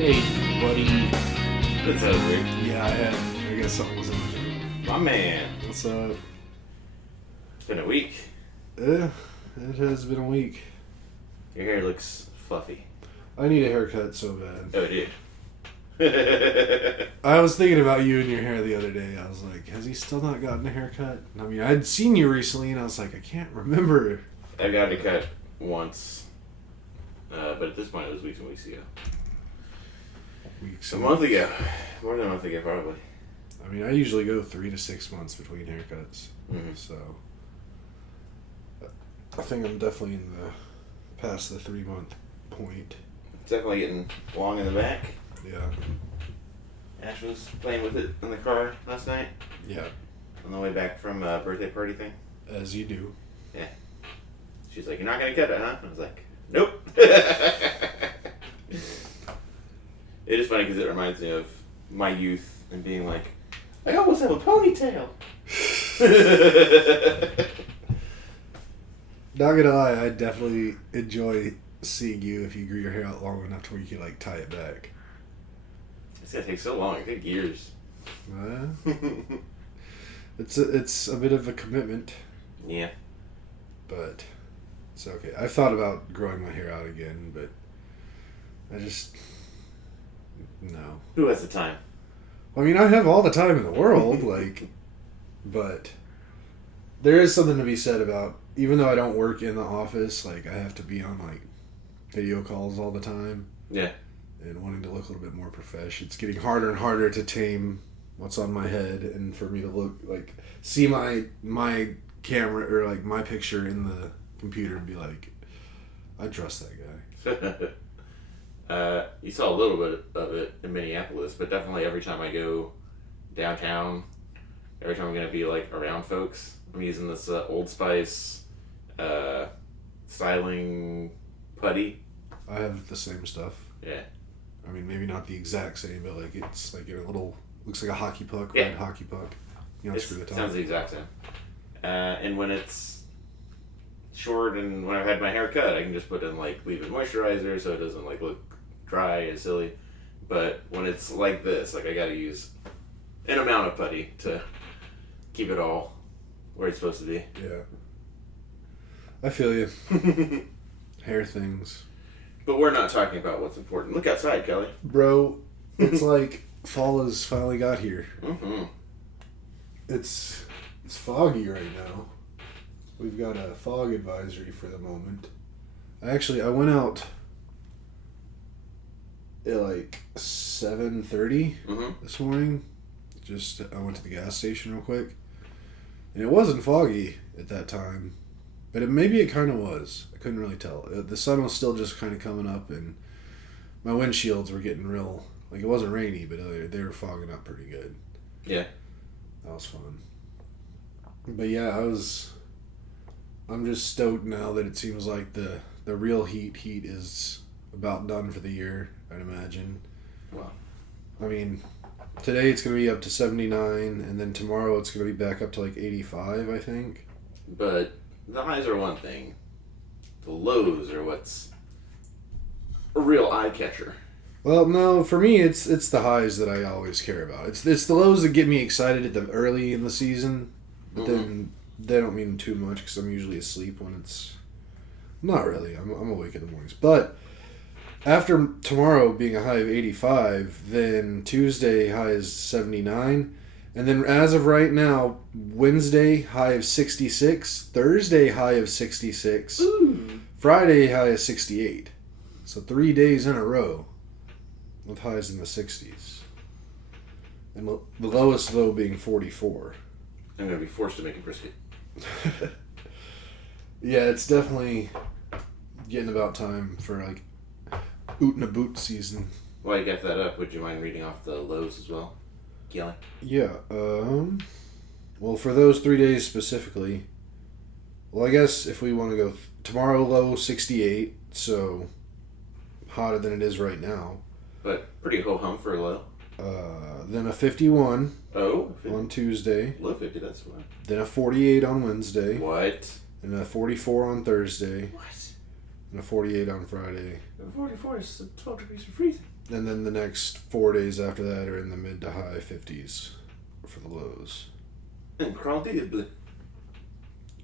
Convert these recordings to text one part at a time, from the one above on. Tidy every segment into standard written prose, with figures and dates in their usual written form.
Hey, buddy. That's over. Yeah, I guess something was in the room. My man. What's up? It's been a week. It has been a week. Your hair looks fluffy. I need a haircut so bad. Oh, dude. I was thinking about you and your hair the other day. I was like, has he still not gotten a haircut? I mean, I'd seen you recently, and I was like, I can't remember. I got it cut once. But at this point, it was weeks and weeks ago. Weeks. A month ago. More than a month ago, probably. I mean, I usually go 3 to 6 months between haircuts. Mm-hmm. So, I think I'm definitely in the past the 3-month point. It's definitely getting long in the back. Yeah. Ash was playing with it in the car last night. Yeah. On the way back from a birthday party thing. As you do. Yeah. She's like, you're not going to cut it, huh? I was like, nope. It is funny because it reminds me of my youth and being like, I almost have a ponytail. Not gonna lie, I definitely enjoy seeing you if you grew your hair out long enough to where you can like tie it back. It's gonna take so long. It takes years. It's a bit of a commitment. Yeah. But it's okay. I've thought about growing my hair out again, but I just no. Who has the time? I mean, I have all the time in the world, but there is something to be said about, even though I don't work in the office, like I have to be on like video calls all the time. Yeah. And wanting to look a little bit more professional. It's getting harder and harder to tame what's on my head, and for me to look like see my camera or like my picture in the computer and be like, I trust that guy. You saw a little bit of it in Minneapolis, but definitely every time I go downtown, every time I'm gonna be like around folks, I'm using this Old Spice styling putty. I have the same stuff. Yeah. I mean, maybe not the exact same, but like it's like a little, looks like a hockey puck, Yeah. red hockey puck. You know, It screw the top. sounds the exact same. And when it's short and when I've had my hair cut, I can just put in like leave-in moisturizer so it doesn't like look dry and silly. But when it's like this, like I gotta use an amount of putty to keep it all where it's supposed to be. Yeah. I feel you. Hair things. But we're not talking about what's important. Look outside, Kelly. Bro, it's like fall has finally got here. Mm-hmm. It's foggy right now. We've got a fog advisory for the moment. I went out at like 7:30 this morning. I went to the gas station real quick. And it wasn't foggy at that time. But maybe it kind of was. I couldn't really tell. The sun was still just kind of coming up, and my windshields were getting real... Like, it wasn't rainy, but they were fogging up pretty good. Yeah. That was fun. But yeah, I'm just stoked now that it seems like the real heat is about done for the year, I'd imagine. Wow. I mean, today it's going to be up to 79, and then tomorrow it's going to be back up to like 85, I think. But the highs are one thing. The lows are what's a real eye catcher. Well, no, for me it's the highs that I always care about. It's the lows that get me excited at the early in the season, but then they don't mean too much because I'm usually asleep when it's... Not really. I'm awake in the mornings. But after tomorrow being a high of 85, then Tuesday high is 79. And then as of right now, Wednesday high of 66, Thursday high of 66, Ooh. Friday high of 68. So 3 days in a row with highs in the 60s. And the lowest low being 44. I'm going to be forced to make a brisket. Yeah, it's definitely getting about time for like oot and a boot season. While you got that up, would you mind reading off the lows as well, Kelly? Yeah, well, for those 3 days specifically, well, I guess if we want to go tomorrow low 68, so hotter than it is right now. But pretty ho-hum for a low. Then a 51 Oh. on Tuesday. Low 50, that's what. Then a 48 on Wednesday. What? And a 44 on Thursday. What? and a 48 on Friday. 44 is 12 degrees of freezing. And then the next 4 days after that are in the mid to high 50s for the lows. Incredible.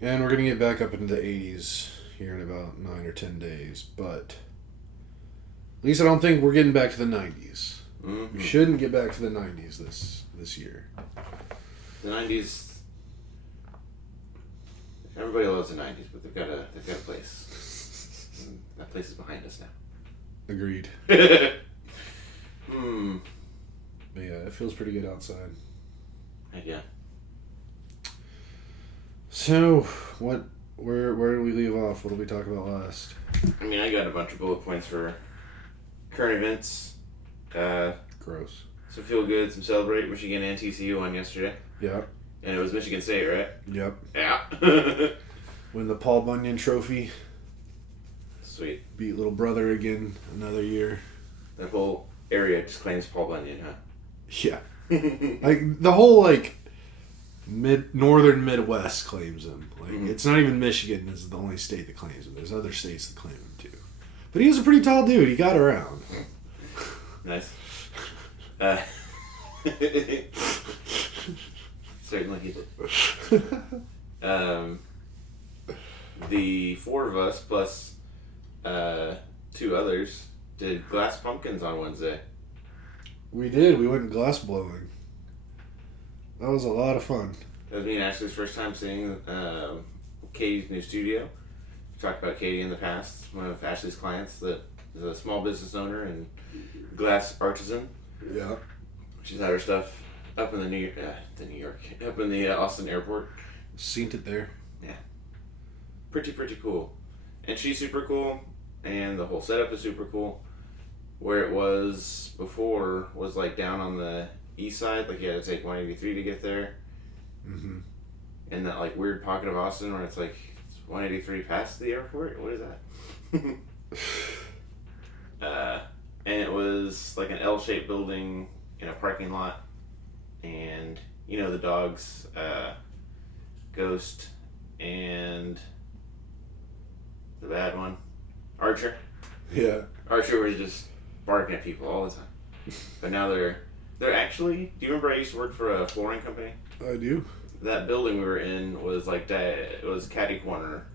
And we're going to get back up into the 80s here in about 9 or 10 days. But at least I don't think we're getting back to the 90s. Mm-hmm. We shouldn't get back to the 90s this year. The 90s. Everybody loves the 90s, but they've got a place. And that place is behind us now. Agreed. But yeah, it feels pretty good outside. Heck yeah. So, where did we leave off? What did we talk about last? I mean, I got a bunch of bullet points for current events. Gross. Some feel good, some celebrate. Michigan and TCU won yesterday. Yeah. And it was Michigan State, right? Yep. Yeah. Win the Paul Bunyan Trophy. Sweet. Beat little brother again another year. That whole area just claims Paul Bunyan, huh? Yeah. Like the whole northern Midwest claims him. Like It's not even Michigan is the only state that claims him. There's other states that claim him too. But he was a pretty tall dude. He got around. Nice. Certainly he did. The four of us plus two others did glass pumpkins on Wednesday. We did. We went glass blowing. That was a lot of fun. That was me and Ashley's first time seeing Katie's new studio. We talked about Katie in the past. One of Ashley's clients that is a small business owner and glass artisan. Yeah. She's had her stuff up in up in the Austin airport. Seen it there. Yeah. Pretty cool. And she's super cool, and the whole setup is super cool. Where it was before was like down on the east side, like you had to take 183 to get there. Mm-hmm. In that like weird pocket of Austin where it's like 183 past the airport. What is that? And it was like an L-shaped building in a parking lot, and you know the dogs, Ghost and the bad one, Archer. Yeah. Archer was just barking at people all the time. But now they're actually. Do you remember I used to work for a flooring company? I do. That building we were in was like it was catty corner,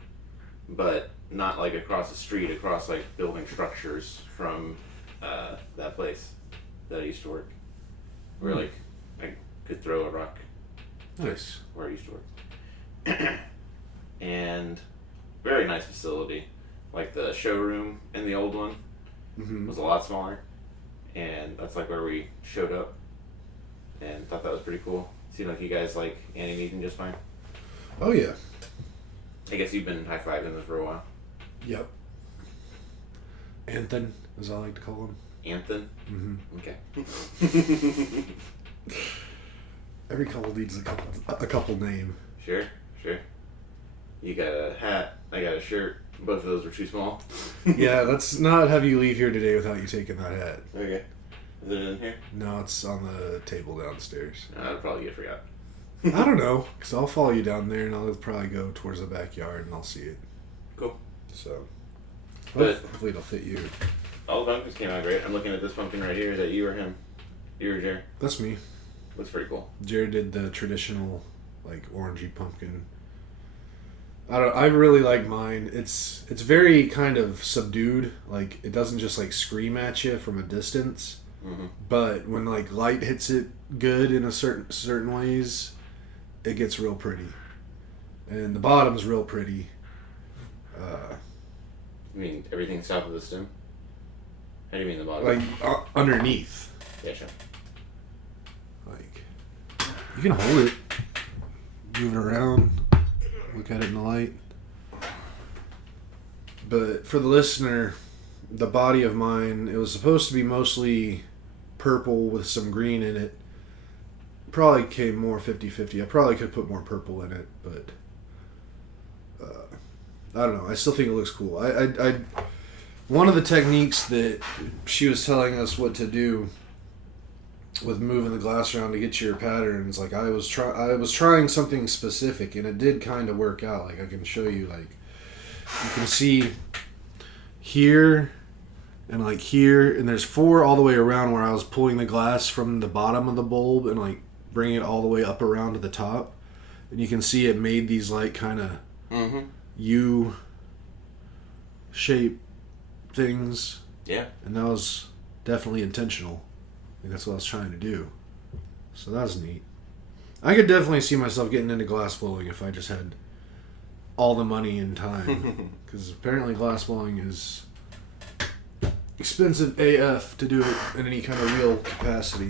but not like across the street, across like building structures from that place that I used to work. Where like I could throw a rock. Nice. Where I used to work. And very nice facility. Like the showroom in the old one was a lot smaller, and that's like where we showed up, and thought that was pretty cool. Seemed like you guys like Annie Meaton just fine. Oh yeah. I guess you've been high-fiving them for a while. Yep. Anthon, as I like to call him. Anthon? Mm-hmm. Okay. Every couple needs a couple name. Sure. You got a hat, I got a shirt. Both of those were too small. Yeah, let's not have you leave here today without you taking that hat. Okay. Is it in here? No, it's on the table downstairs. I'll probably get forgot. I don't know, because I'll follow you down there and I'll probably go towards the backyard and I'll see it. Cool. So, But hopefully it'll fit you. all the pumpkins came out great. I'm looking at this pumpkin right here. Is that you or him? You or Jared? That's me. Looks pretty cool. Jared did the traditional, like, orangey pumpkin. I really like mine. It's very kind of subdued. Like, it doesn't just, like, scream at you from a distance. Mm-hmm. But when, like, light hits it good in a certain ways, it gets real pretty. And the bottom's real pretty. You mean everything south of the stem? How do you mean the bottom? Like, underneath. Yeah, sure. Like, you can hold it, move it around, look at it in the light. But for the listener, the body of mine, it was supposed to be mostly purple with some green in it. Probably came more 50-50. I probably could put more purple in it, but I don't know. I still think it looks cool. I one of the techniques that she was telling us what to do with moving the glass around to get your patterns, like I was trying something specific, and it did kind of work out. Like I can show you, like you can see here and like here, and there's 4 all the way around where I was pulling the glass from the bottom of the bulb and like bringing it all the way up around to the top, and you can see it made these like kind of U shape things. Yeah. And that was definitely intentional. I think that's what I was trying to do. So that was neat. I could definitely see myself getting into glass blowing if I just had all the money and time. Because apparently glass blowing is expensive AF to do it in any kind of real capacity.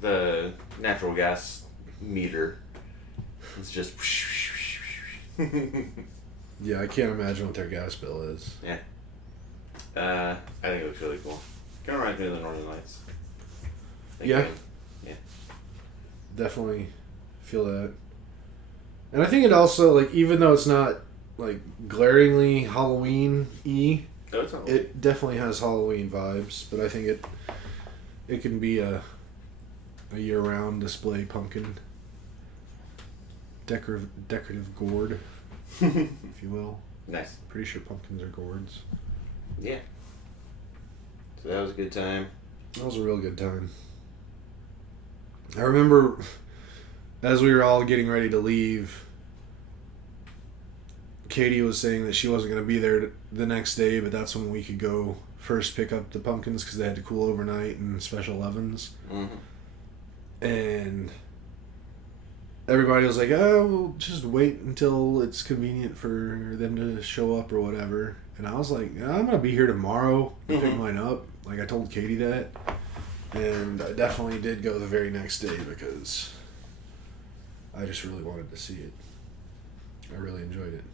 The natural gas meter is just... Yeah, I can't imagine what their gas bill is. Yeah. I think it looks really cool. Kind of reminds me of the Northern Lights. Yeah. Yeah. Definitely feel that. And I think it also, like, even though it's not, like, glaringly Halloween-y, Oh, it's not. it definitely has Halloween vibes, but I think it can be a year-round display pumpkin. Decorative gourd, if you will. Nice. Pretty sure pumpkins are gourds. Yeah. So that was a good time. That was a real good time. I remember as we were all getting ready to leave, Katie was saying that she wasn't going to be there the next day, but that's when we could go first pick up the pumpkins because they had to cool overnight in special ovens. And everybody was like, oh, we'll just wait until it's convenient for them to show up or whatever. And I was like, I'm going to be here tomorrow to pick mine up. Like, I told Katie that. And I definitely did go the very next day because I just really wanted to see it. I really enjoyed it.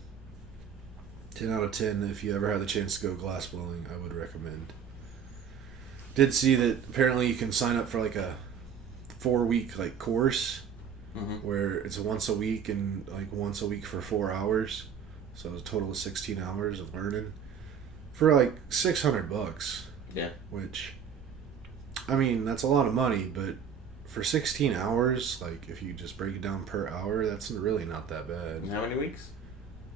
10 out of 10, if you ever have the chance to go glass blowing, I would recommend. Did see that apparently you can sign up for like a 4-week like course where it's once a week and like once a week for 4 hours. So it's a total of 16 hours of learning for like $600. Yeah. Which, I mean, that's a lot of money, but for 16 hours, like if you just break it down per hour, that's really not that bad. And how many weeks?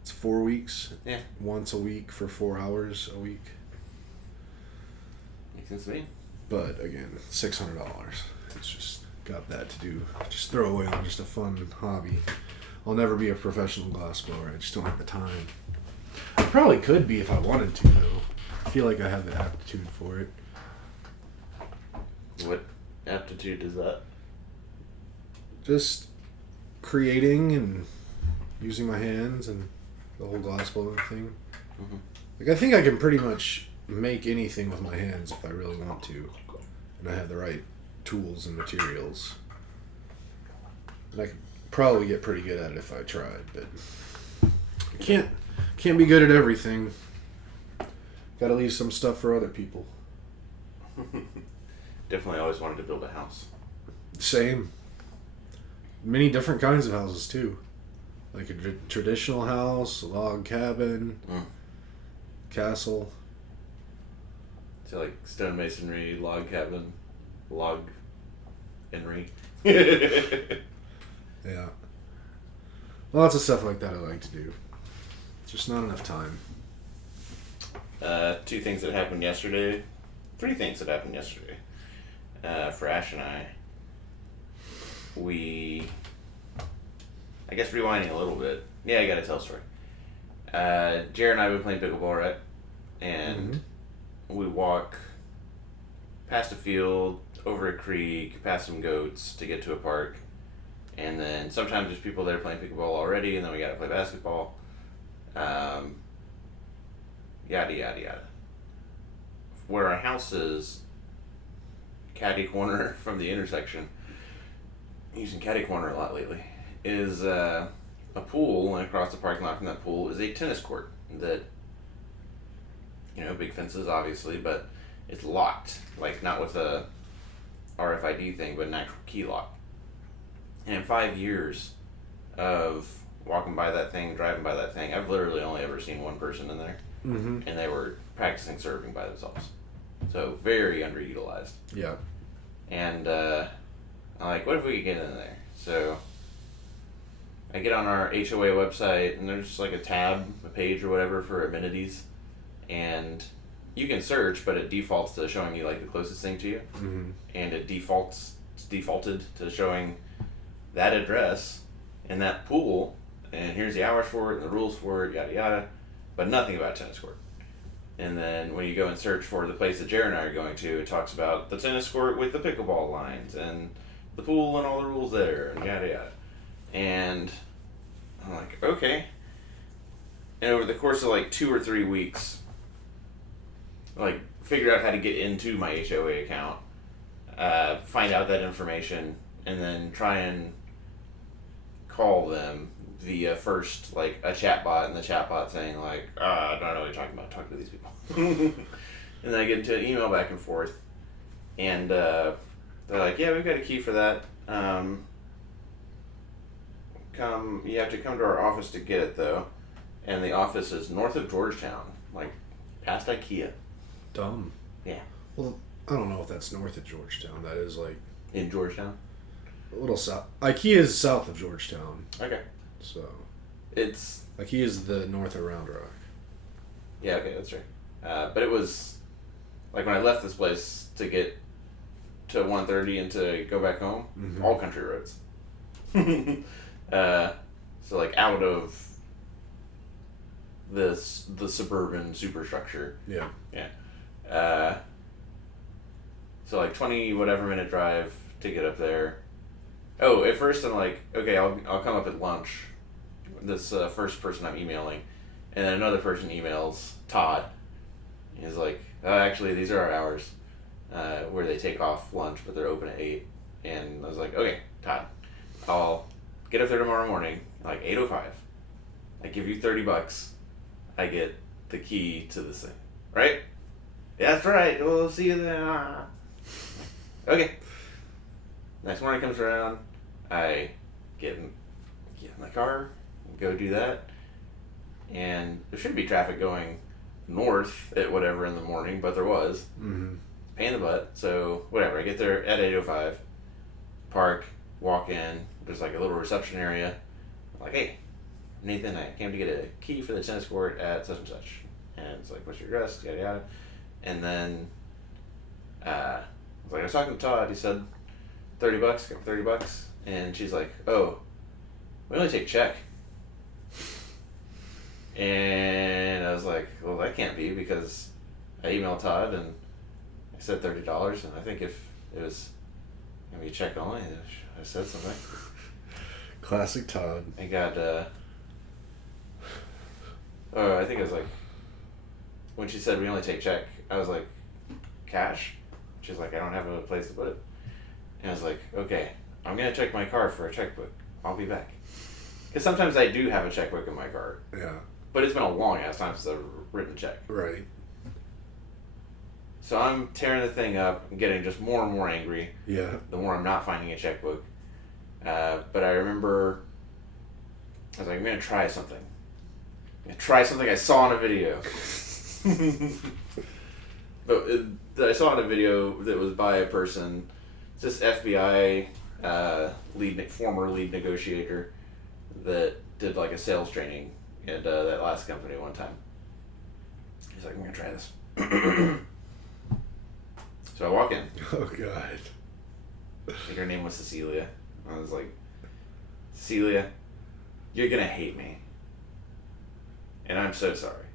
It's 4 weeks. Yeah. Once a week for 4 hours a week. Makes sense to me. But again, $600. It's just got that to do. Just throw away on just a fun hobby. I'll never be a professional glass blower. I just don't have the time. I probably could be if I wanted to, though. I feel like I have the aptitude for it. What aptitude is that? Just creating and using my hands and the whole glass blowing thing. Like, I think I can pretty much make anything with my hands if I really want to. And I have the right tools and materials. And I could probably get pretty good at it if I tried, but I can't be good at everything. Gotta leave some stuff for other people. Definitely always wanted to build a house. Same. Many different kinds of houses too. Like a traditional house, a log cabin, castle. So like stonemasonry, log cabin, log Henry. Yeah. Lots of stuff like that I like to do. Just not enough time. 2 things that happened yesterday. 3 things that happened yesterday. For Ash and I guess rewinding a little bit. Yeah, I gotta tell a story. Jared and I have been playing pickleball, right? And we walk past a field, over a creek, past some goats to get to a park. And then sometimes there's people there playing pickleball already, and then we gotta play basketball. Yada, yada, yada. Where our house is, catty corner from the intersection, using catty corner a lot lately, is a pool, and across the parking lot from that pool is a tennis court that, big fences obviously, but it's locked, like not with a RFID thing, but an actual key lock. And in 5 years of walking by that thing, driving by that thing, I've literally only ever seen one person in there, and they were practicing serving by themselves. So very underutilized. Yeah. And I'm like, what if we could get in there? So I get on our HOA website, and there's just like a tab, a page or whatever for amenities. and you can search, but it defaults to showing you like the closest thing to you, and it defaulted to showing that address and that pool, and here's the hours for it and the rules for it, yada yada, but nothing about tennis court. And then when you go and search for the place that Jared and I are going to, it talks about the tennis court with the pickleball lines and the pool and all the rules there and yada yada. And I'm like, okay. And over the course of like 2 or 3 weeks, like figure out how to get into my HOA account, find out that information, and then try and call them via first like a chat bot, and the chat bot saying like, I don't know what you're talking about, talk to these people. And then I get into an email back and forth, and they're like, yeah, we've got a key for that. You have to come to our office to get it though. And the office is north of Georgetown, like past IKEA. Dumb. Yeah. Well, I don't know if that's north of Georgetown. That is like in Georgetown. A little south. IKEA is south of Georgetown. Okay. So. It's. IKEA is the north of Round Rock. Yeah. Okay, that's right. But it was, like when I left this place to get to 1:30 and to go back home, all country roads. So like out of the suburban superstructure. Yeah. Yeah. So like 20 whatever minute drive to get up there. Oh, at first I'm like, okay, I'll come up at lunch. This first person I'm emailing, and then another person emails Todd. He's like, actually these are our hours, where they take off lunch, but they're open at 8. And I was like, okay, Todd, I'll get up there tomorrow morning, like 8:05. I give you $30. I get the key to this thing, right? Yeah, that's right. We'll see you then. Okay. Next morning comes around. I get in my car, go do that, and there should be traffic going north at whatever in the morning, but there was. Pain in the butt. So whatever. I get there at 8:05. Park. Walk in. There's like a little reception area. I'm like, hey, Nathan, I came to get a key for the tennis court at such and such. And it's like, what's your address? Yada yada. And then I was talking to Todd. He said $30. Got $30. And she's like, oh, we only take check. And I was like, well, that can't be, because I emailed Todd and I said $30, and I think if it was gonna be a check only, I said something. Classic Todd. I got I think it was like, when she said we only take check, I was like, cash? She's like, I don't have a place to put it. And I was like, okay, I'm gonna check my car for a checkbook. I'll be back. Because sometimes I do have a checkbook in my car. Yeah. But it's been a long ass time since I've written a check. Right. So I'm tearing the thing up. I'm getting just more and more angry. Yeah. The more I'm not finding a checkbook. But I remember, I was like, I'm going to try something. I'm going to try something I saw in a video. That I saw in a video that was by a person, this FBI former lead negotiator that did like a sales training at that last company one time. He's like, I'm going to try this. So I walk in. Oh, God. I think her name was Cecilia. I was like, Cecilia, you're going to hate me. And I'm so sorry.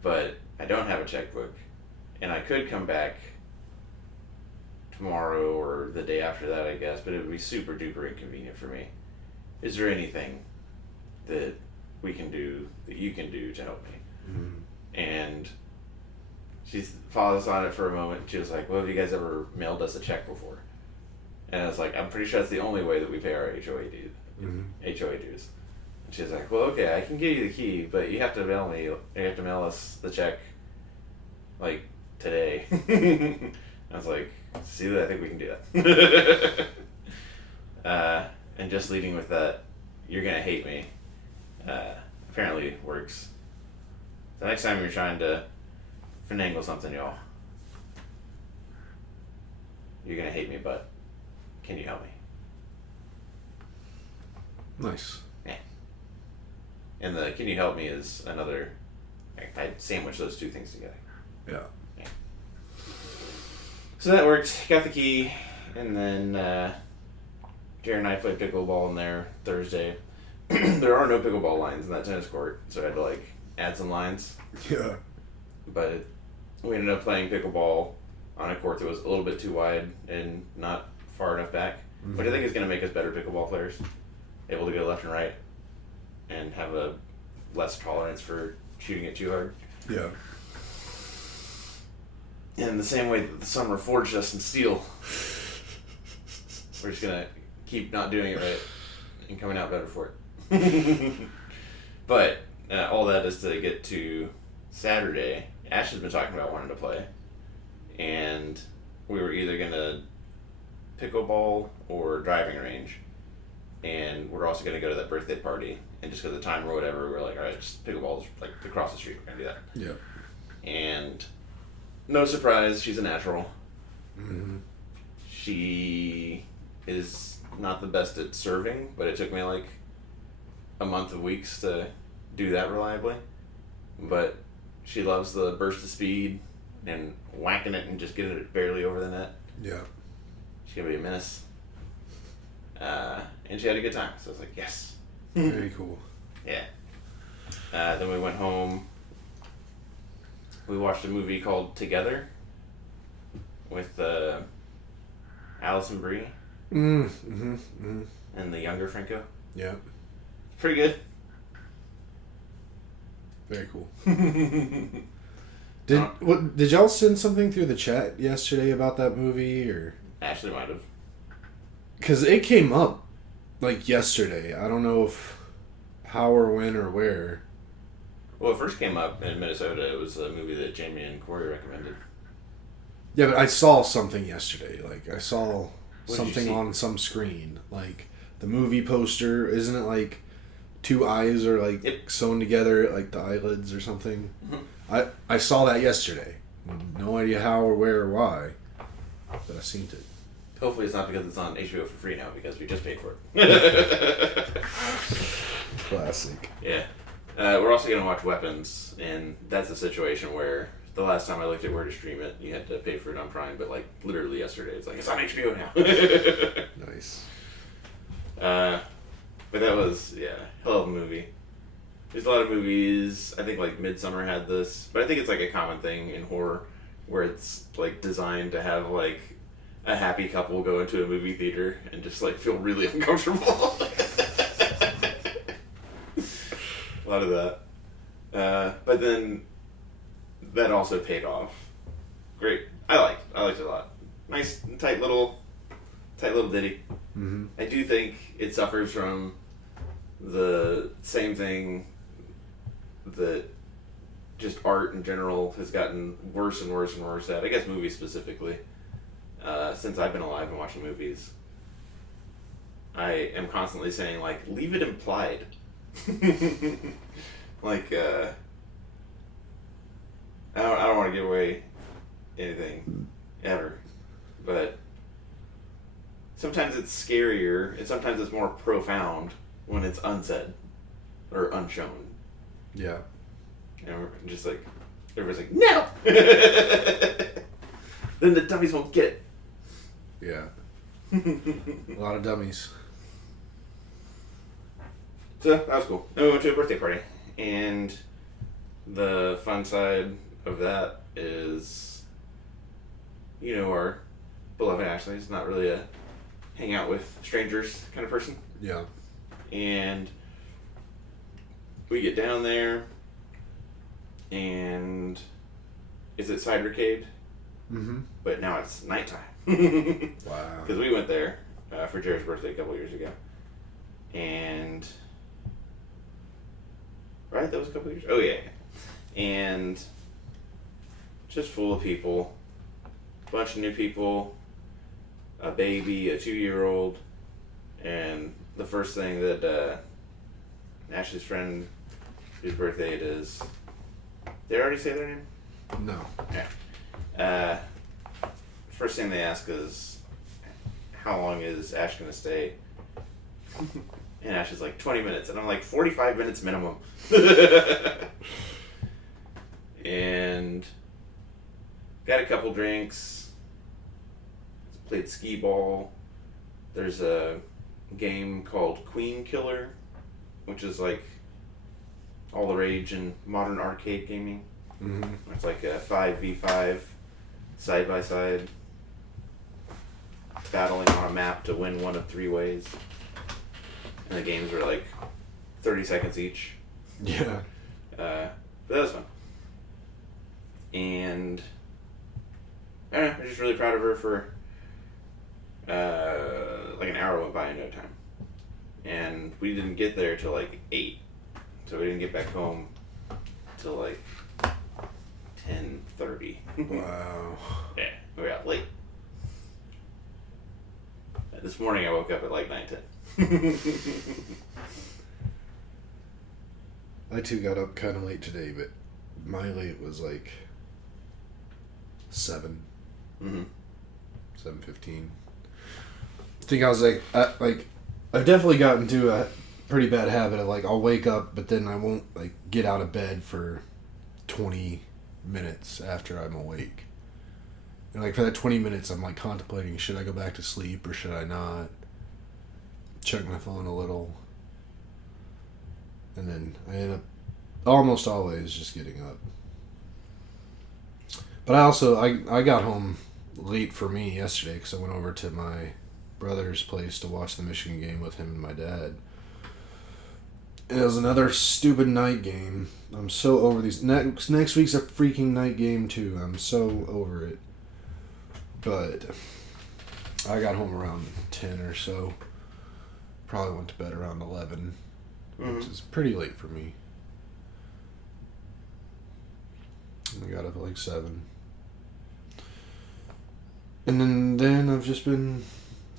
But I don't have a checkbook. And I could come back tomorrow or the day after that, I guess. But it would be super duper inconvenient for me. Is there anything that we can do, that you can do to help me? Mm-hmm. And she paused on it for a moment. She was like, well, have you guys ever mailed us a check before? And I was like, I'm pretty sure that's the only way that we pay our HOA dues. Mm-hmm. HOA dues. And she's like, well, okay, I can give you the key, but you have to mail us the check, like, today. I was like, see, I think we can do that. And just leading with that, you're going to hate me, apparently works. The next time you're trying to finagle something, y'all, you're going to hate me, but can you help me? Nice. Yeah. And the can you help me is another I sandwich those two things together. Yeah. So that worked. Got the key, and then Jared and I played pickleball in there Thursday. There are no pickleball lines in that tennis court, so I had to like add some lines. Yeah. But we ended up playing pickleball on a court that was a little bit too wide and not far enough back. Mm-hmm. But I think it's going to make us better pickleball players, able to go left and right, and have a less tolerance for shooting it too hard. Yeah. In the same way that the summer forged us in steel, we're just going to keep not doing it right and coming out better for it. But all that is to get to Saturday. Ash has been talking about wanting to play, and we were either going to pickleball or driving range, and we're also going to go to that birthday party, and just because of the time or whatever, we're like, all right, just pickleball's like across the street, we're going to do that. Yeah. And no surprise, she's a natural. Mm-hmm. She is not the best at serving, but it took me like a month of weeks to do that reliably. But she loves the burst of speed and whacking it and just getting it barely over the net. Yeah. She's going to be a menace. And she had a good time, so I was like, yes. Very cool. Yeah. Then we went home. We watched a movie called Together with Alison Brie and the younger Franco. Yeah. Pretty good. Very cool. Did y'all send something through the chat yesterday about that movie, or? Ashley might have. Because it came up like yesterday. I don't know if how or when or where. Well, it first came up in Minnesota. It was a movie that Jamie and Corey recommended. Yeah, but I saw something yesterday. Like, I saw something see? on some screen. Like, the movie poster, isn't it like two eyes are like sewn together, like the eyelids or something? Mm-hmm. I saw that yesterday. No idea how or where or why, but I seen it. Hopefully it's not because it's on HBO for free now, because we just paid for it. Classic. Yeah. We're also going to watch Weapons, and that's a situation where the last time I looked at where to stream it, you had to pay for it on Prime, but like literally yesterday, it's like, it's on HBO now. Nice. But that was, hell of a movie. There's a lot of movies, I think like Midsummer had this, but I think it's like a common thing in horror, where it's like designed to have like a happy couple go into a movie theater and just like feel really uncomfortable. A lot of that. But then that also paid off. Great. I liked it a lot. Nice, tight little ditty. Mm-hmm. I do think it suffers from the same thing that just art in general has gotten worse and worse and worse at. I guess movies specifically. Since I've been alive and watching movies, I am constantly saying, like, leave it implied. Like, I don't want to give away anything ever, but sometimes it's scarier and sometimes it's more profound when it's unsaid or unshown. Yeah. And we're just like, everybody's like, no! Then the dummies won't get it. Yeah. A lot of dummies. So that was cool. Then we went to a birthday party, and the fun side of that is, you know, our beloved Ashley's not really a hang out with strangers kind of person. Yeah. And we get down there, and it's at Cidercade, but now it's nighttime. Wow. Because we went there for Jared's birthday a couple years ago, and right, that was a couple years. Oh yeah, and just full of people, bunch of new people, a baby, a 2-year-old, and the first thing that Ashley's friend, whose birthday it is, did I already say their name? No. Yeah. First thing they ask is, how long is Ash gonna stay? And Ash is like, 20 minutes. And I'm like, 45 minutes minimum. and got a couple drinks. Played skee ball. There's a game called Queen Killer, which is like all the rage in modern arcade gaming. Mm-hmm. It's like a 5v5 side by side, battling on a map to win one of 3 ways. And the games were like 30 seconds each. Yeah. But that was fun. And I don't know, I'm just really proud of her for like an hour went by in no time. And we didn't get there till like 8. So we didn't get back home till like 10:30. Wow. Yeah, we got late. This morning I woke up at like 9:10. I too got up kind of late today, but my late was like 7. Mm-hmm. 7:15. I think I was like, I've definitely gotten into a pretty bad habit of like, I'll wake up, but then I won't like get out of bed for 20 minutes after I'm awake. And like for that 20 minutes, I'm like contemplating, should I go back to sleep or should I not? Check my phone a little. And then I end up almost always just getting up. But I got home late for me yesterday because I went over to my brother's place to watch the Michigan game with him and my dad. It was another stupid night game. I'm so over these. Next week's a freaking night game too. I'm so over it. But I got home around 10 or so. Probably went to bed around 11, which is pretty late for me. I got up at like 7. And then I've just been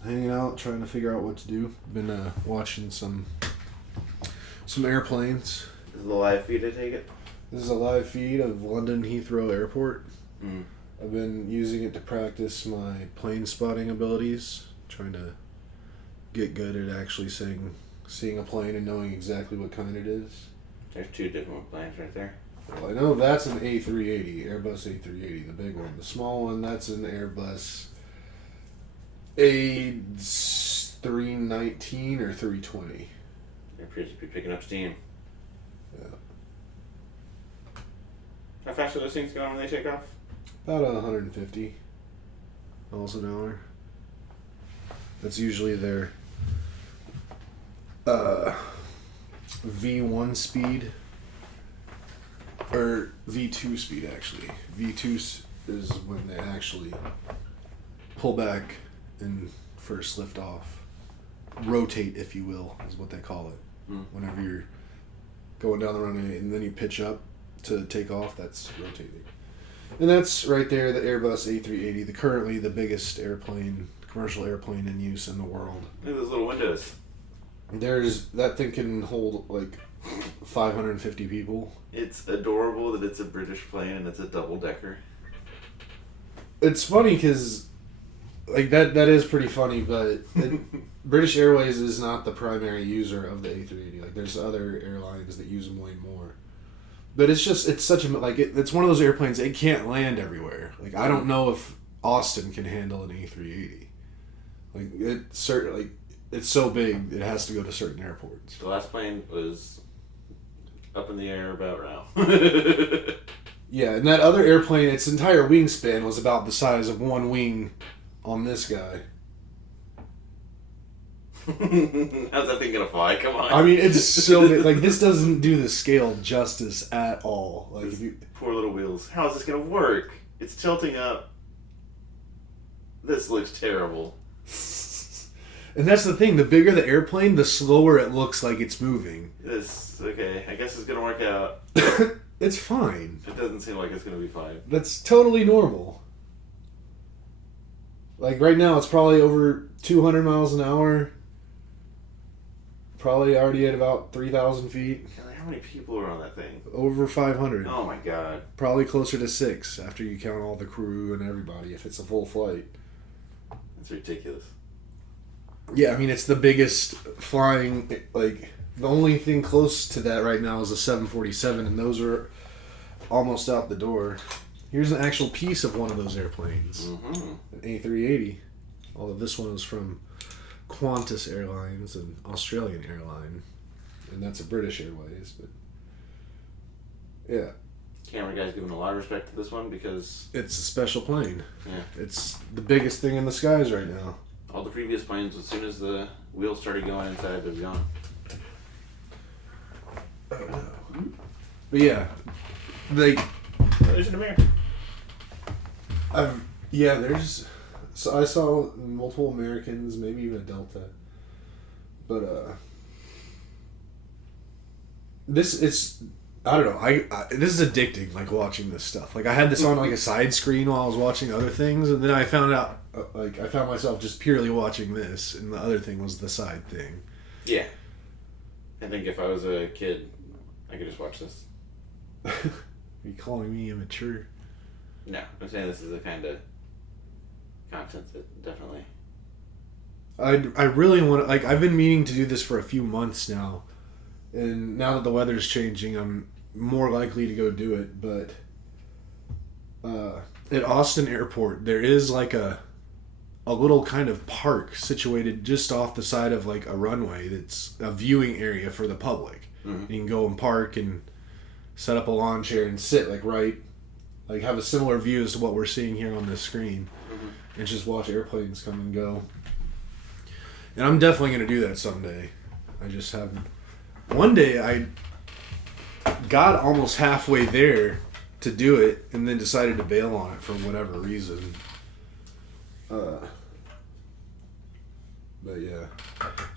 hanging out, trying to figure out what to do. Been watching some airplanes. This is the live feed, I take it? This is a live feed of London Heathrow Airport. Mm. I've been using it to practice my plane spotting abilities, trying to get good at actually seeing a plane and knowing exactly what kind it is. There's 2 different planes right there. Well, I know that's an A380, Airbus A380, the big one. The small one, that's an Airbus A319 or 320. It appears to be picking up steam. Yeah. How fast are those things going when they take off? About 150 miles an hour. That's usually their V1 speed. Or V2 speed, actually. V2 is when they actually pull back and first lift off. Rotate, if you will, is what they call it. Mm. Whenever you're going down the runway and then you pitch up to take off, that's rotating. And that's right there, the Airbus A380, currently the biggest commercial airplane in use in the world. Look at those little windows. That thing can hold like 550 people. It's adorable that it's a British plane and it's a double-decker. It's funny because, like, that is pretty funny, but British Airways is not the primary user of the A380. Like, there's other airlines that use them way more. But it's such a, like, it's one of those airplanes, it can't land everywhere. Like, I don't know if Austin can handle an A380. Like, it's so big, it has to go to certain airports. The last plane was up in the air about now. Yeah, and that other airplane, its entire wingspan was about the size of one wing on this guy. How's that thing gonna fly? Come on. I mean, it's so big. Like, this doesn't do the scale justice at all. Like, if you... Poor little wheels. How is this gonna work? It's tilting up. This looks terrible. And that's the thing. The bigger the airplane, the slower it looks like it's moving. Okay, I guess it's gonna work out. It's fine. It doesn't seem like it's gonna be fine. That's totally normal. Like, right now, it's probably over 200 miles an hour. Probably already at about 3,000 feet. How many people are on that thing? Over 500. Oh my god. Probably closer to 6 after you count all the crew and everybody, if it's a full flight. That's ridiculous. Yeah, I mean, it's the biggest flying, like, the only thing close to that right now is a 747, and those are almost out the door. Here's an actual piece of one of those airplanes. An A380. Although this one was from Qantas Airlines, an Australian airline. And that's a British Airways, but... Yeah. Camera guy's giving a lot of respect to this one because... It's a special plane. Yeah. It's the biggest thing in the skies right now. All the previous planes, as soon as the wheels started going inside, they're gone. Oh, no. But yeah. Like... There's an American. There's... So I saw multiple Americans, maybe even a Delta. But, this is... I don't know. I this is addicting, like, watching this stuff. Like, I had this on, like, a side screen while I was watching other things, and then I found out, I found myself just purely watching this, and the other thing was the side thing. Yeah. I think if I was a kid, I could just watch this. Are you calling me immature? No, I'm saying this is the kind of content that definitely... I really want to... Like, I've been meaning to do this for a few months now, and now that the weather's changing, I'm more likely to go do it, but at Austin Airport, there is like a little kind of park situated just off the side of like a runway that's a viewing area for the public. Mm-hmm. You can go and park and set up a lawn chair and sit like have a similar view as to what we're seeing here on this screen, mm-hmm. and just watch airplanes come and go. And I'm definitely going to do that someday. I just haven't. One day I got almost halfway there to do it and then decided to bail on it for whatever reason. But yeah,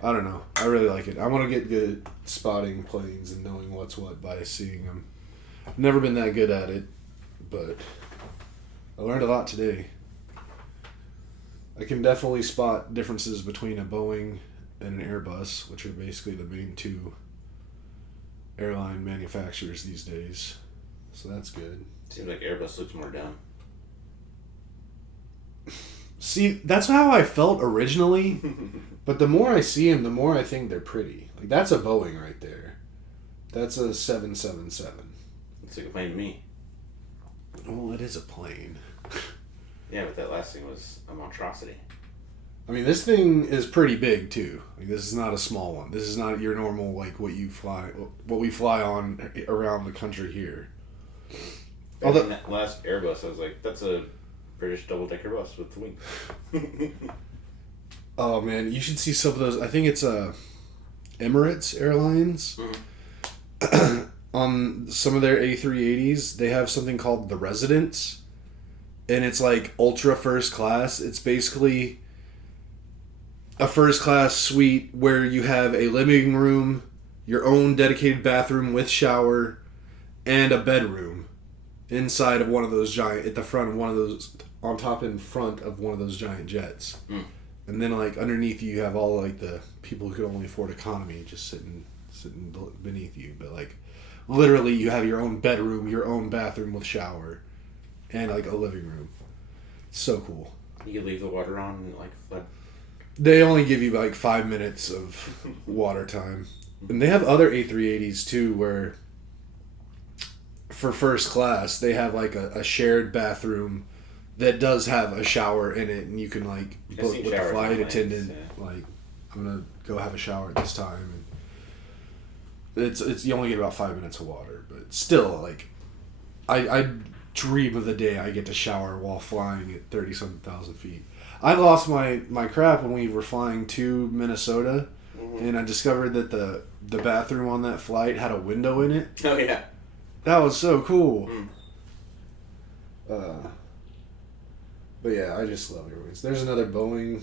I don't know. I really like it. I want to get good at spotting planes and knowing what's what by seeing them. I've never been that good at it, but I learned a lot today. I can definitely spot differences between a Boeing and an Airbus, which are basically the main two airline manufacturers these days. So that's good. Seems like Airbus looks more dumb. See, that's how I felt originally, but the more I see them, the more I think they're pretty. Like, that's a Boeing right there. That's a 777. Looks like a plane to me. Well, it is a plane. Yeah, but that last thing was a monstrosity. I mean, this thing is pretty big too. Like, this is not a small one. This is not your normal, like, what we fly on around the country here. Although that last Airbus, I was like, that's a British double-decker bus with the wings. Oh man, you should see some of those. I think it's Emirates Airlines. Mm-hmm. On some of their A380s, they have something called the Residence, and it's like ultra first class. It's basically a first class suite where you have a living room, your own dedicated bathroom with shower, and a bedroom inside of one of those giant, at the front of one of those, on top in front of one of those giant jets. Mm. And then, like, underneath you have all, like, the people who could only afford economy just sitting beneath you. But, like, literally you have your own bedroom, your own bathroom with shower, and, like, a living room. It's so cool. You can leave the water on and, like, flood. They only give you, like, 5 minutes of water time. And they have other A380s, too, where for first class, they have, like, a shared bathroom that does have a shower in it, and you can, like, book with the flight attendant, like, I'm gonna go have a shower at this time, and it's you only get about 5 minutes of water, but still, like, I dream of the day I get to shower while flying at 30-something thousand feet. I lost my crap when we were flying to Minnesota, mm-hmm. and I discovered that the bathroom on that flight had a window in it. Oh yeah, that was so cool. But yeah, I just love Airways. There's another Boeing.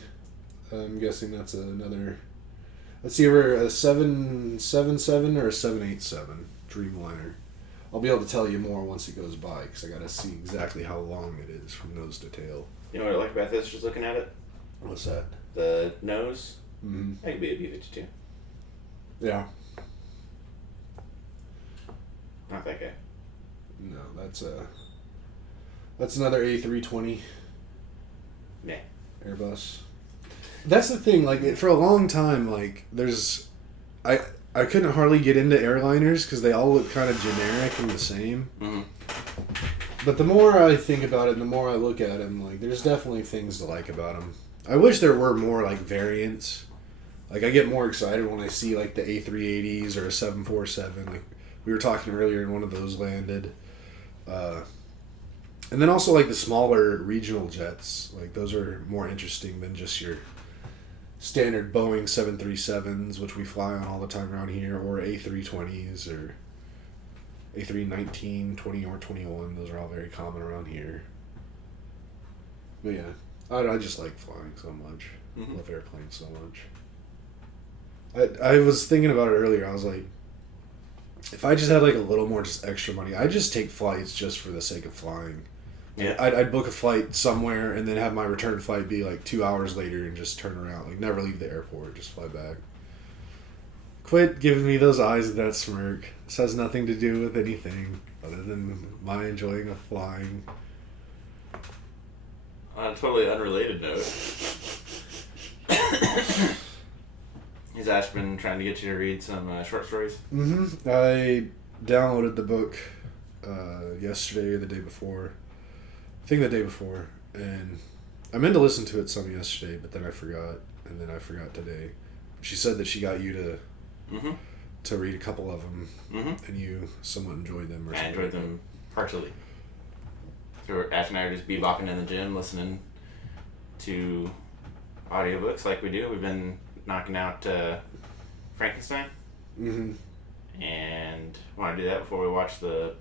I'm guessing that's another. Let's see, either a 777 or a 787 Dreamliner. I'll be able to tell you more once it goes by because I got to see exactly how long it is from nose to tail. You know what I like about this? Just looking at it. What's that? The nose. Mm-hmm. That could be a B-52. Yeah. Not that guy. No, that's another A320. Yeah. Airbus. That's the thing, like, for a long time, like, I couldn't hardly get into airliners because they all look kind of generic and the same. Mm-hmm. But the more I think about it and the more I look at them, like, there's definitely things to like about them. I wish there were more, like, variants. Like, I get more excited when I see, like, the A380s or a 747. Like, we were talking earlier and one of those landed. And then also, like, the smaller regional jets. Like, those are more interesting than just your standard Boeing 737s, which we fly on all the time around here, or A320s, or A319, 20, or 21. Those are all very common around here. But yeah, I just like flying so much. Mm-hmm. I love airplanes so much. I was thinking about it earlier. I was like, if I just had like a little more just extra money, I'd just take flights just for the sake of flying. Yeah. I'd book a flight somewhere and then have my return flight be like 2 hours later and just turn around. Like, never leave the airport, just fly back. Quit giving me those eyes and that smirk. This has nothing to do with anything other than my enjoying of flying. On a totally unrelated note, has Ash been trying to get you to read some short stories? Mm-hmm. I downloaded the book yesterday or the day before. I think the day before. And I meant to listen to it some yesterday, but then I forgot. And then I forgot today. She said that she got you to read a couple of them, and you somewhat enjoyed them. Or I enjoyed them partially. So Ash and I are just bebopping in the gym, listening to audiobooks like we do. We've been knocking out Frankenstein. Mm-hmm. And want to do that before we watch the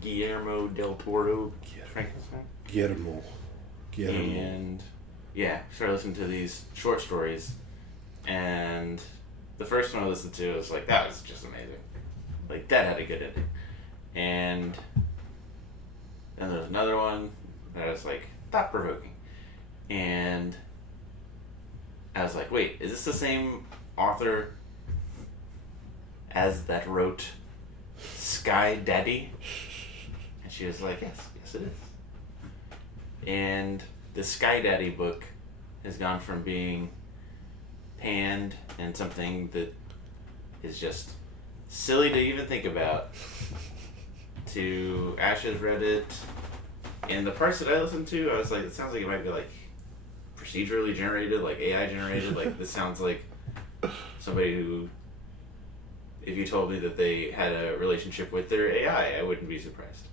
Guillermo del Toro Frankenstein. Guillermo. And yeah, started listening to these short stories, and the first one I listened to was like, that was just amazing. Like, that had a good ending. And then there was another one that was like thought provoking, and I was like, wait, is this the same author as that wrote Sky Daddy? And she was like, yes it is. And the Sky Daddy book has gone from being panned and something that is just silly to even think about to Ash has read it. And the parts that I listened to, I was like, it sounds like it might be like procedurally generated, like AI generated. Like, this sounds like somebody who, if you told me that they had a relationship with their AI, I wouldn't be surprised.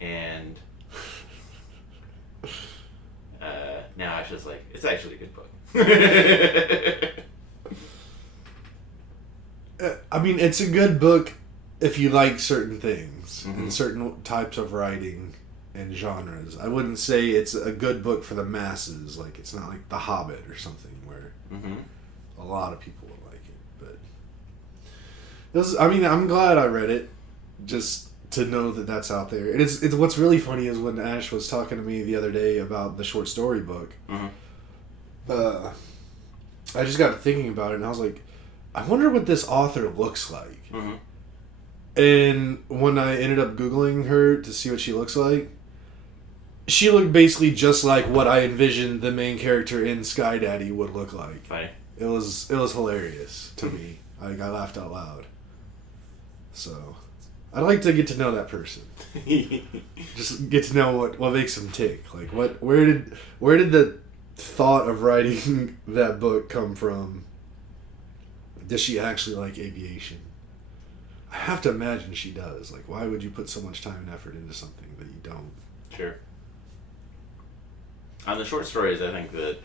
And now Ash is like, it's actually a good book. I mean, it's a good book if you like certain things and certain types of writing and genres. I wouldn't say it's a good book for the masses. Like, it's not like The Hobbit or something where a lot of people would like it. But it was, I mean, I'm glad I read it just to know that that's out there. And it's what's really funny is when Ash was talking to me the other day about the short story book. I just got thinking about it and I was like, I wonder what this author looks like. And when I ended up Googling her to see what she looks like, she looked basically just like what I envisioned the main character in Sky Daddy would look like. Funny. It was hilarious to me. Like, I laughed out loud. So, I'd like to get to know that person. Just get to know what makes him tick. Like, where did the thought of writing that book come from? Does she actually like aviation? I have to imagine she does. Like, why would you put so much time and effort into something that you don't? Sure. On the short stories, I think that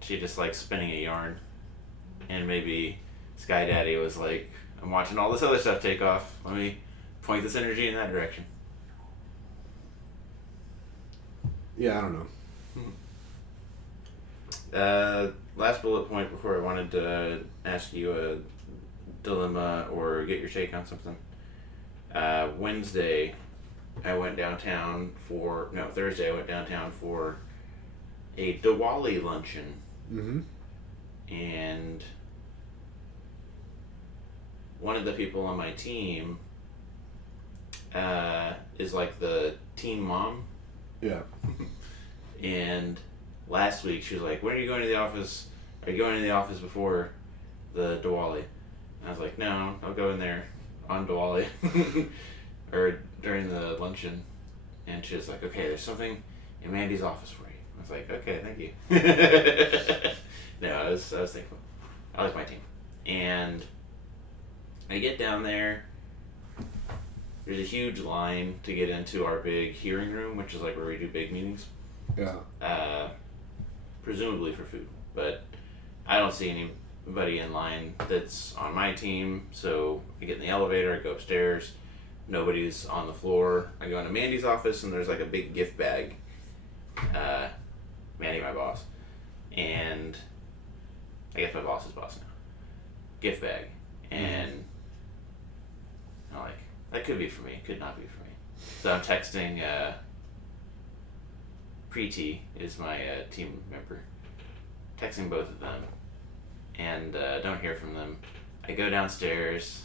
she just likes spinning a yarn. And maybe Sky Daddy was like, I'm watching all this other stuff take off. Let me point this energy in that direction. Yeah, I don't know. Last bullet point before I wanted to ask you a dilemma or get your take on something. Thursday I went downtown for a Diwali luncheon. And one of the people on my team is like the team mom. Yeah. And last week she was like, when are you going to the office? are you going to the office before the Diwali? And I was like, no, I'll go in there on Diwali or during the luncheon. And she was like, okay, there's something in Mandy's office for you. I was like, okay, thank you. No, I was thankful. I like my team. And I get down there. There's a huge line to get into our big hearing room, which is like where we do big meetings. Yeah. Presumably for food, but I don't see anybody in line that's on my team. So I get in the elevator, I go upstairs. Nobody's on the floor. I go into Mandy's office, and there's like a big gift bag. Mandy, my boss, and I guess my boss's boss now. Gift bag, and I'm like, that could be for me. It could not be for me. So I'm texting. Preeti is my team member. Texting both of them, and don't hear from them. I go downstairs.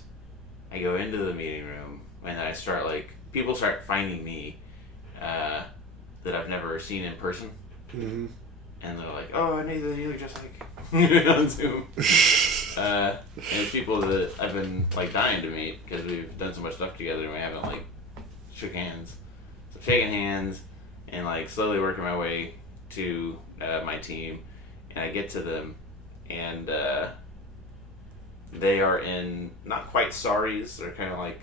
I go into the meeting room, and I start people start finding me that I've never seen in person. Mm-hmm. And they're like, oh, Nathan, you look just like on Zoom. And it's people that I've been dying to meet because we've done so much stuff together and we haven't shook hands. So I'm shaking hands and slowly working my way to my team, and I get to them, and they are in not quite saris. They're kind of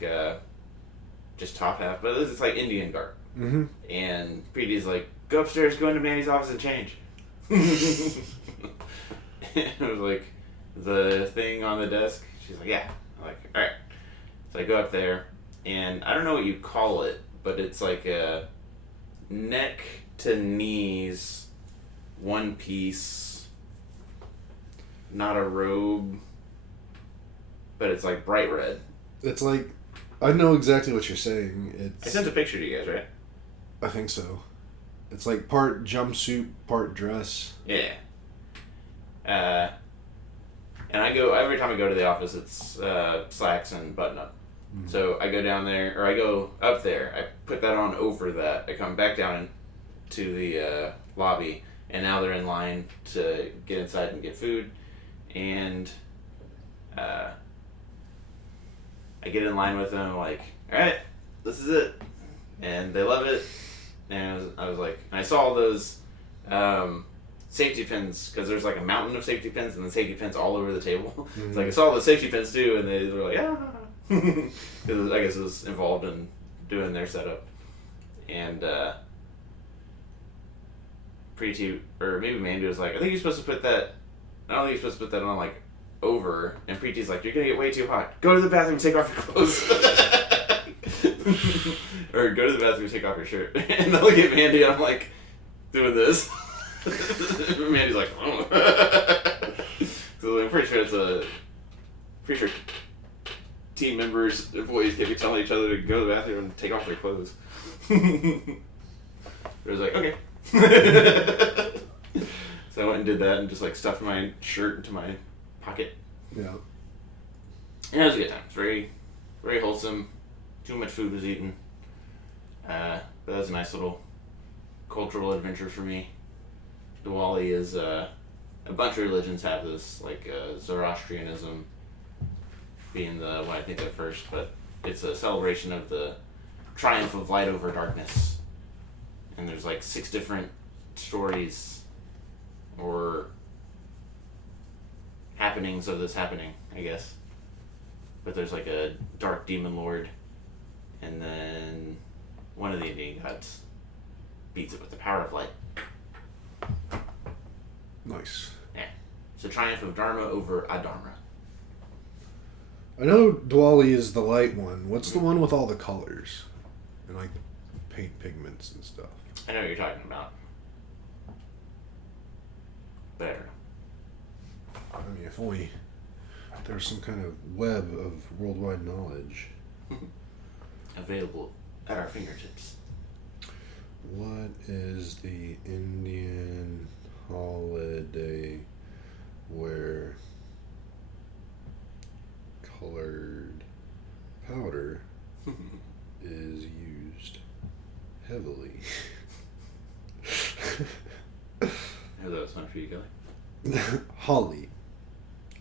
just top half, but it's like Indian garb. Mm-hmm. And Preeti's like, go upstairs, go into Mandy's office and change. It was like the thing on the desk. She's like, yeah. I'm like, all right. So I go up there, and I don't know what you call it, but it's like a neck to knees, one piece, not a robe, but it's bright red. It's I know exactly what you're saying. I sent a picture to you guys, right? I think so. It's part jumpsuit, part dress. Yeah. And I go, every time I go to the office, it's slacks and button up. Mm-hmm. So I go down there, or I go up there, I put that on over that, I come back down to the lobby, and now they're in line to get inside and get food, and I get in line with them, I'm like, alright, this is it. And they love it. And I was like, and I saw all those safety pins, because there's a mountain of safety pins and then safety pins all over the table. Mm-hmm. It's I saw the safety pins too, and they were like, ah. Because I guess it was involved in doing their setup. And Preeti, or maybe Mandy was like, I think you're supposed to put that, I don't think you're supposed to put that on over. And Preeti's like, you're going to get way too hot. Go to the bathroom and take off your clothes. Or go to the bathroom and take off your shirt. And I look at Mandy and I'm doing this. Mandy's like, oh. So I'm pretty sure team members, employees can be telling each other to go to the bathroom and take off their clothes. It was okay. So I went and did that and just stuffed my shirt into my pocket. Yeah. And it was a good time. It's very, very wholesome. Too much food was eaten. But that was a nice little cultural adventure for me. Diwali is, a bunch of religions have this, Zoroastrianism being the one I think of first, but it's a celebration of the triumph of light over darkness. And there's 6 different stories or happenings of this happening, I guess. But there's a dark demon lord, and then one of the Indian gods beats it with the power of light. Nice. Yeah. It's a triumph of Dharma over Adharma. I know Diwali is the light one. What's the one with all the colors? And paint pigments and stuff. I know what you're talking about. But I don't know. I mean, if only there was some kind of web of worldwide knowledge. Available at our fingertips. What is the Indian holiday where colored powder is used heavily? That was fun for you, Kelly. Holi.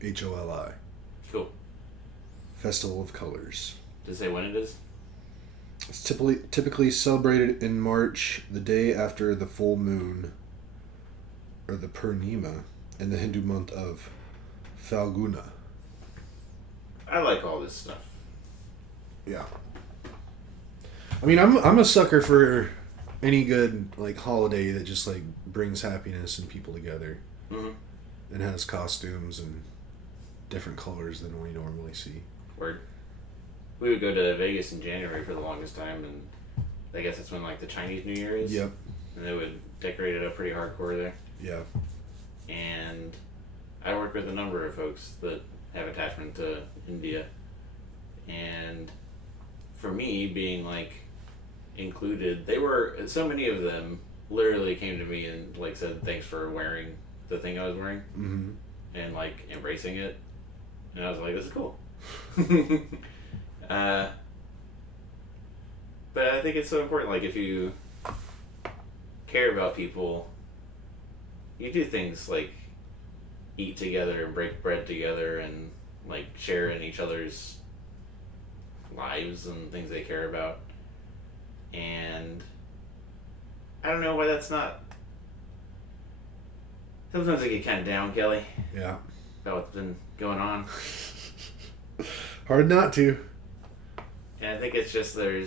Holi. Cool. Festival of Colors. Does it say when it is? It's typically celebrated in March, the day after the full moon, or the Purnima, in the Hindu month of Falguna. I like all this stuff. Yeah. I mean, I'm a sucker for any good like holiday that just like brings happiness and people together, and has costumes and different colors than we normally see. Word. We would go to Vegas in January for the longest time, and I guess that's when like the Chinese New Year is. Yep. And they would decorate it up pretty hardcore there. Yeah. And I work with a number of folks that have attachment to India, and for me being like included, they were, so many of them literally came to me and like said thanks for wearing the thing I was wearing, and like embracing it, and I was like, this is cool. But I think it's so important, like if you care about people, you do things like eat together and break bread together and like share in each other's lives and things they care about. And I don't know why that's not. Sometimes I get kind of down, Kelly. Yeah. About what's been going on. Hard not to. And I think it's just I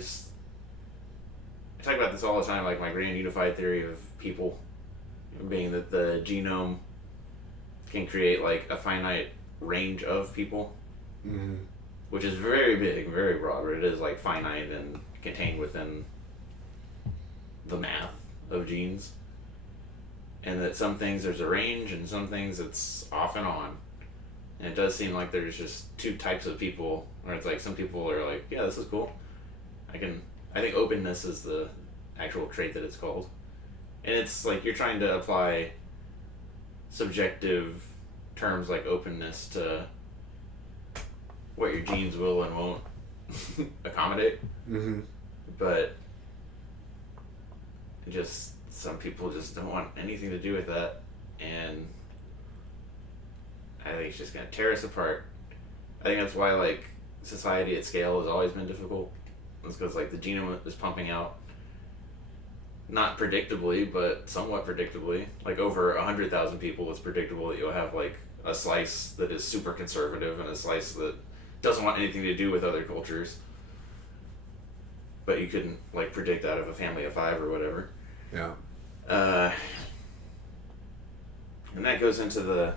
talk about this all the time, like my grand unified theory of people, being that the genome can create like a finite range of people, which is very big, very broad, but it is like finite and contained within the math of genes. And that some things there's a range, and some things it's off and on. And it does seem like there's just two types of people, where it's like some people are like, yeah, this is cool. I think openness is the actual trait that it's called. And it's like you're trying to apply subjective terms like openness to what your genes will and won't accommodate. But just some people just don't want anything to do with that, and I think it's just going to tear us apart. I think that's why like society at scale has always been difficult. It's because like the genome is pumping out, not predictably, but somewhat predictably. Like over 100,000 people, it's predictable that you'll have like a slice that is super conservative and a slice that doesn't want anything to do with other cultures. But you couldn't like predict out of a family of 5 or whatever. Yeah. And that goes into the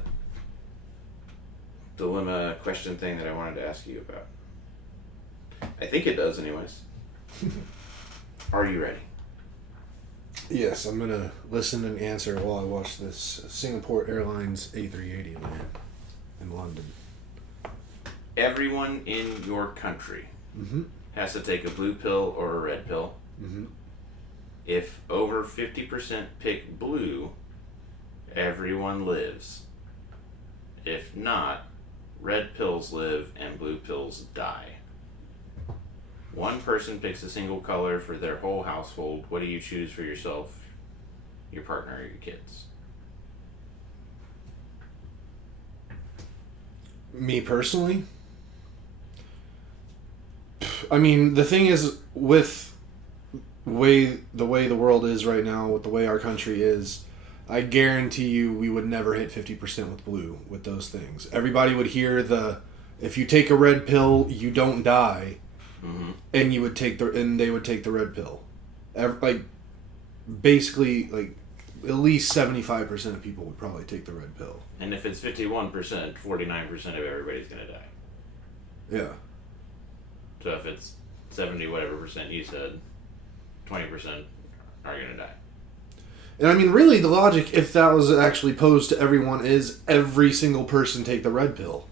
dilemma question thing that I wanted to ask you about. I think it does anyways. Are you ready? Yes, I'm gonna listen and answer while I watch this Singapore Airlines A380 land in London. Everyone in your country has to take a blue pill or a red pill. If over 50% pick blue, everyone lives. If not, red pills live and blue pills die. One person picks a single color for their whole household. What do you choose for yourself, your partner, or your kids? Me personally? I mean, the thing is, with the way the world is right now, with the way our country is, I guarantee you we would never hit 50% with blue with those things. Everybody would hear if you take a red pill, you don't die, and they would take the red pill. Basically, at least 75% of people would probably take the red pill. And if it's 51%, 49% of everybody's gonna die. Yeah. So if it's 70 whatever percent you said, 20% are gonna die. And I mean, really, the logic, if that was actually posed to everyone, is every single person take the red pill.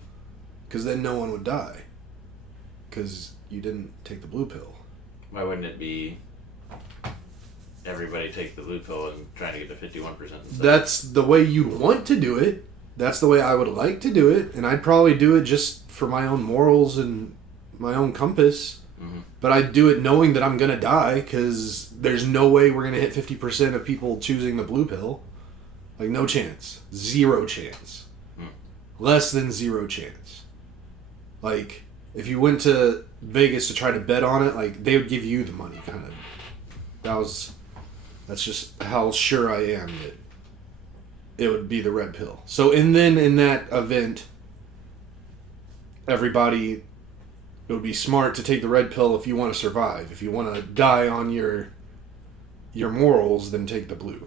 Because then no one would die. Because you didn't take the blue pill. Why wouldn't it be everybody take the blue pill and try to get to 51% instead? That's the way you'd want to do it. That's the way I would like to do it. And I'd probably do it just for my own morals and my own compass. But I do it knowing that I'm going to die, because there's no way we're going to hit 50% of people choosing the blue pill. Like, no chance. Zero chance. Less than zero chance. Like, if you went to Vegas to try to bet on it, like, they would give you the money, kind of. That's just how sure I am that it would be the red pill. So, and then in that event, everybody, it would be smart to take the red pill if you want to survive. If you want to die on your morals, then take the blue.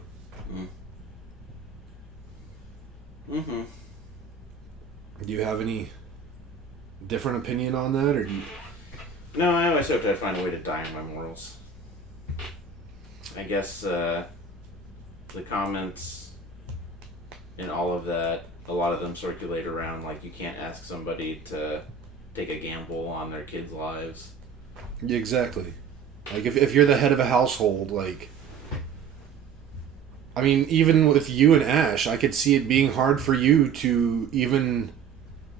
Mm-hmm. Do you have any different opinion on that, or do you... No, I always hoped I'd find a way to die on my morals. I guess the comments and all of that, a lot of them circulate around like you can't ask somebody to take a gamble on their kids' lives. Yeah, exactly. Like, if you're the head of a household, like... I mean, even with you and Ash, I could see it being hard for you to even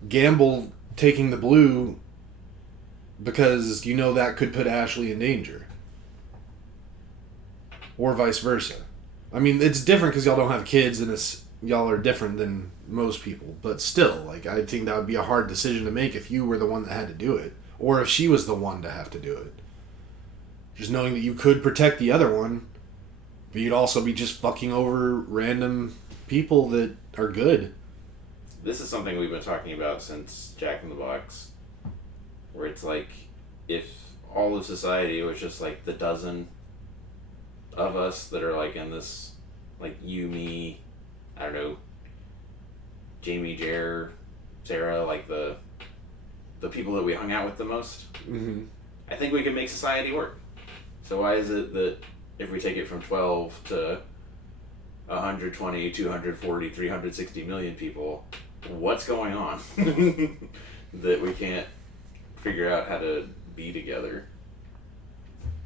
gamble taking the blue because you know that could put Ashley in danger. Or vice versa. I mean, it's different because y'all don't have kids and y'all are different than most people. But still, like, I think that would be a hard decision to make if you were the one that had to do it. Or if she was the one to have to do it. Just knowing that you could protect the other one, but you'd also be just fucking over random people that are good. This is something we've been talking about since Jack in the Box. Where it's like, if all of society was just like the dozen of us that are like in this, like you, me, I don't know, Jamie, Jer, Sarah, like the people that we hung out with the most, I think we could make society work. So why is it that if we take it from 12 to 120, 240, 360 million people, what's going on that we can't figure out how to be together?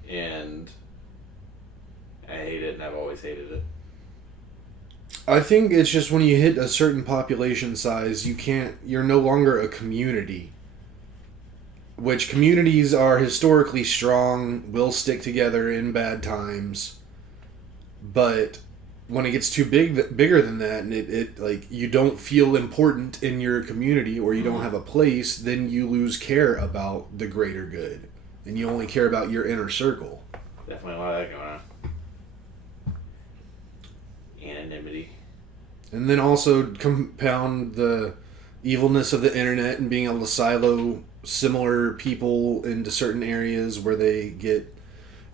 And I hate it, and I've always hated it. I think it's just when you hit a certain population size, you're no longer a community. Which communities are historically strong, will stick together in bad times. But when it gets too bigger than that, and it like you don't feel important in your community or you don't have a place, then you lose care about the greater good. And you only care about your inner circle. Definitely a lot of that going on. Anonymity. And then also compound the evilness of the internet and being able to silo similar people into certain areas where they get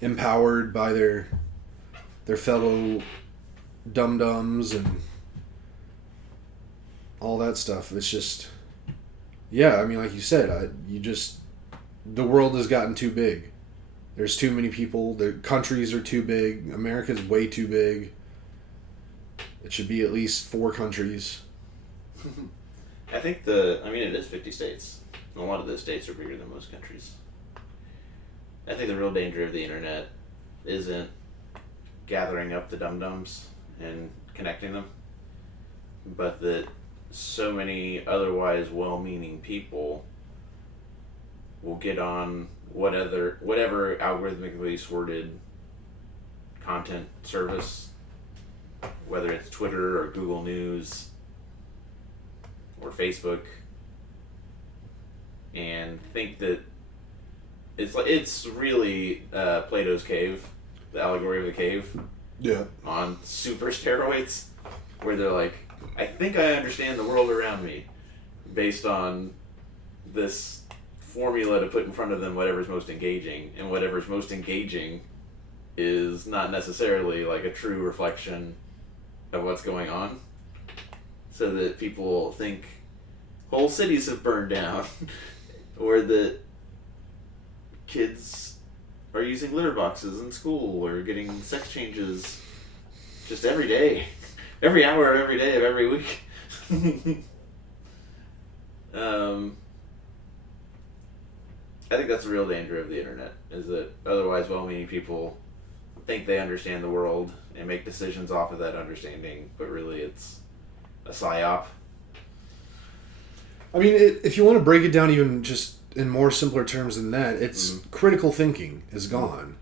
empowered by their fellow dum-dums and all that stuff. It's just, yeah, I mean, like you said, the world has gotten too big. There's too many people. The countries are too big. America's way too big. It should be at least 4 countries. I think it is 50 states. A lot of those states are bigger than most countries. I think the real danger of the internet isn't gathering up the dum-dums and connecting them, but that so many otherwise well-meaning people will get on whatever algorithmically sorted content service, whether it's Twitter or Google News or Facebook, and think that it's really Plato's cave, the allegory of the cave, on super steroids, where they're like, I think I understand the world around me based on this formula to put in front of them whatever's most engaging, and whatever's most engaging is not necessarily like a true reflection of what's going on, so that people think whole cities have burned down or that kids are using litter boxes in school or getting sex changes just every day, every hour of every day of every week. I think that's the real danger of the internet, is that otherwise well-meaning people think they understand the world and make decisions off of that understanding, but really it's a psyop. I mean, if you want to break it down even just in more simpler terms than that, it's critical thinking is gone.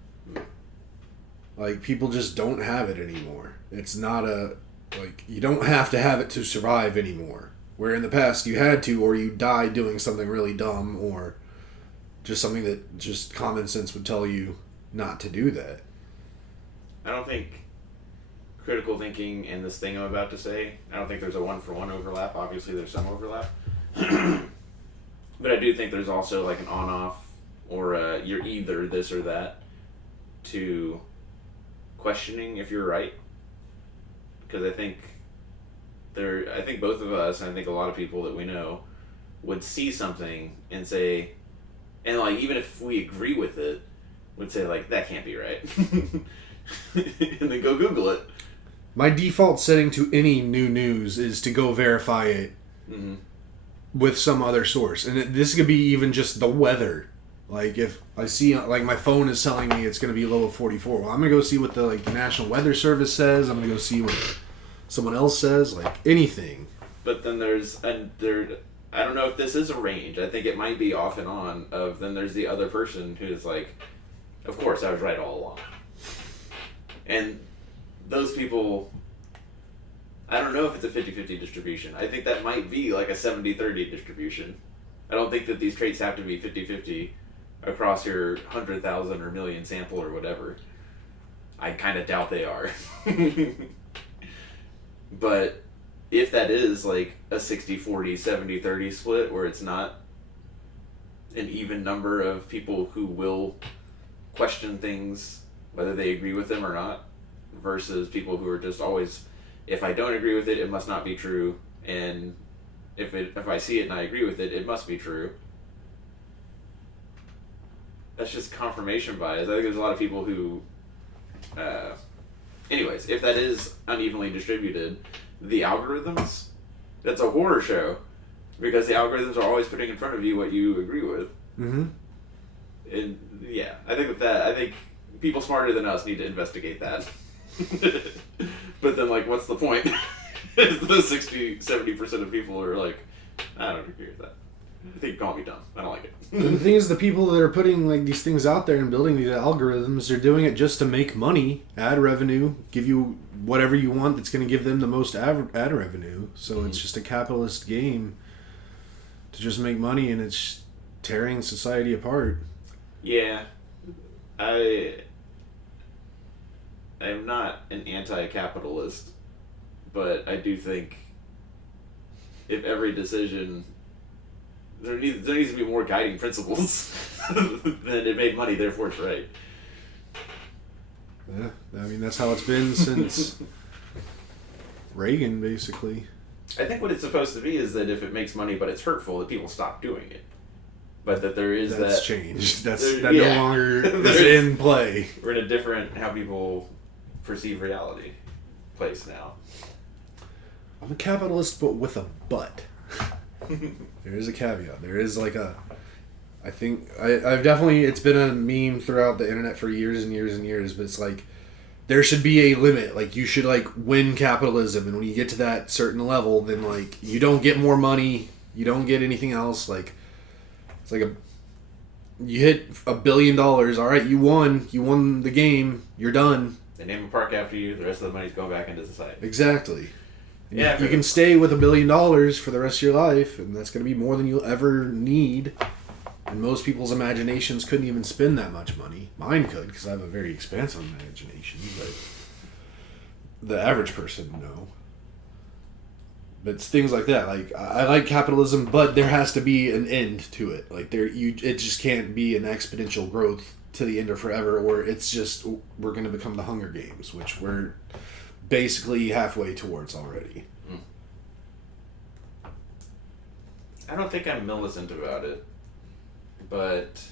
Like, people just don't have it anymore. It's not Like, you don't have to have it to survive anymore. Where in the past you had to, or you died doing something really dumb, or just something that just common sense would tell you not to do that. I don't think critical thinking and this thing I'm about to say, I don't think there's a 1-for-1 overlap. Obviously, there's some overlap. But I do think there's also like an on-off, or you're either this or that, to questioning if you're right. Because I think both of us, and I think a lot of people that we know, would see something and say, and like even if we agree with it, would say like, that can't be right. And then go Google it. My default setting to any new news is to go verify it with some other source. And this could be even just the weather. Like, if I see, like, my phone is telling me it's going to be low of 44. Well, I'm going to go see what the National Weather Service says. I'm going to go see what someone else says. Like, anything. But then I don't know if this is a range. I think it might be off and on of, then there's the other person who's like, of course, I was right all along. And those people, I don't know if it's a 50-50 distribution. I think that might be like a 70-30 distribution. I don't think that these traits have to be 50-50 across your 100,000 or million sample or whatever. I kind of doubt they are. But if that is like a 60-40, 70-30 split where it's not an even number of people who will question things, whether they agree with them or not, versus people who are just always, if I don't agree with it, it must not be true, and if I see it and I agree with it, it must be true. That's just confirmation bias. I think there's a lot of people who, anyways, if that is unevenly distributed, the algorithms, that's a horror show, because the algorithms are always putting in front of you what you agree with. Mm-hmm. And yeah, I think people smarter than us need to investigate that. But then, like, what's the point? The 60-70% of people are like, I don't agree with that. I think you call me dumb. I don't like it. And the thing is, the people that are putting like these things out there and building these algorithms, they're doing it just to make money, add revenue, give you whatever you want that's going to give them the most ad revenue. So it's just a capitalist game to just make money, and it's tearing society apart. Yeah. I'm not an anti-capitalist, but I do think if every decision, there needs to be more guiding principles than it made money, therefore it's right. Yeah, I mean, that's how it's been since Reagan, basically. I think what it's supposed to be is that if it makes money but it's hurtful, that people stop doing it. But that there is That's changed. That yeah. no longer is in play. We're in a different how people perceive reality place now. I'm a capitalist, but with a but. There is a caveat. There is like a... I think... I've definitely... It's been a meme throughout the internet for years and years and years, but it's like, there should be a limit. Like, you should, like, win capitalism, and when you get to that certain level, then, like, you don't get more money, you don't get anything else, like... It's like you hit $1 billion, alright, you won the game, you're done. They name a park after you, the rest of the money's going back into society. Exactly. Yeah, you can stay with $1 billion for the rest of your life, and that's going to be more than you'll ever need. And most people's imaginations couldn't even spend that much money. Mine could, because I have a very expansive imagination, but the average person, no. But it's things like that. Like, I like capitalism, but there has to be an end to it. Like, it just can't be an exponential growth to the end or forever, or it's just, we're going to become the Hunger Games, which we're basically halfway towards already. I don't think I'm militant about it, but...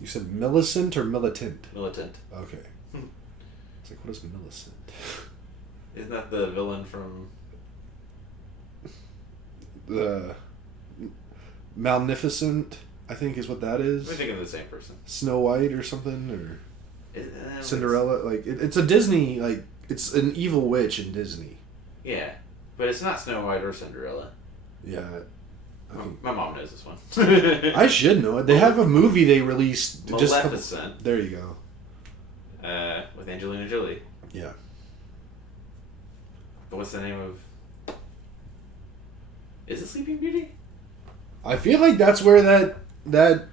You said Millicent or militant? Militant. Okay. It's like, what is Millicent? Isn't that the villain from... The Malnificent, I think, is what that is. We're thinking of the same person. Snow White or something, or Cinderella. Like, it's a Disney, like, it's an evil witch in Disney. Yeah, but it's not Snow White or Cinderella. Yeah. My mom knows this one. I should know it. They have a movie they released. Maleficent. There you go. With Angelina Jolie. Yeah. what's the name of? Is it Sleeping Beauty? I feel like that's where that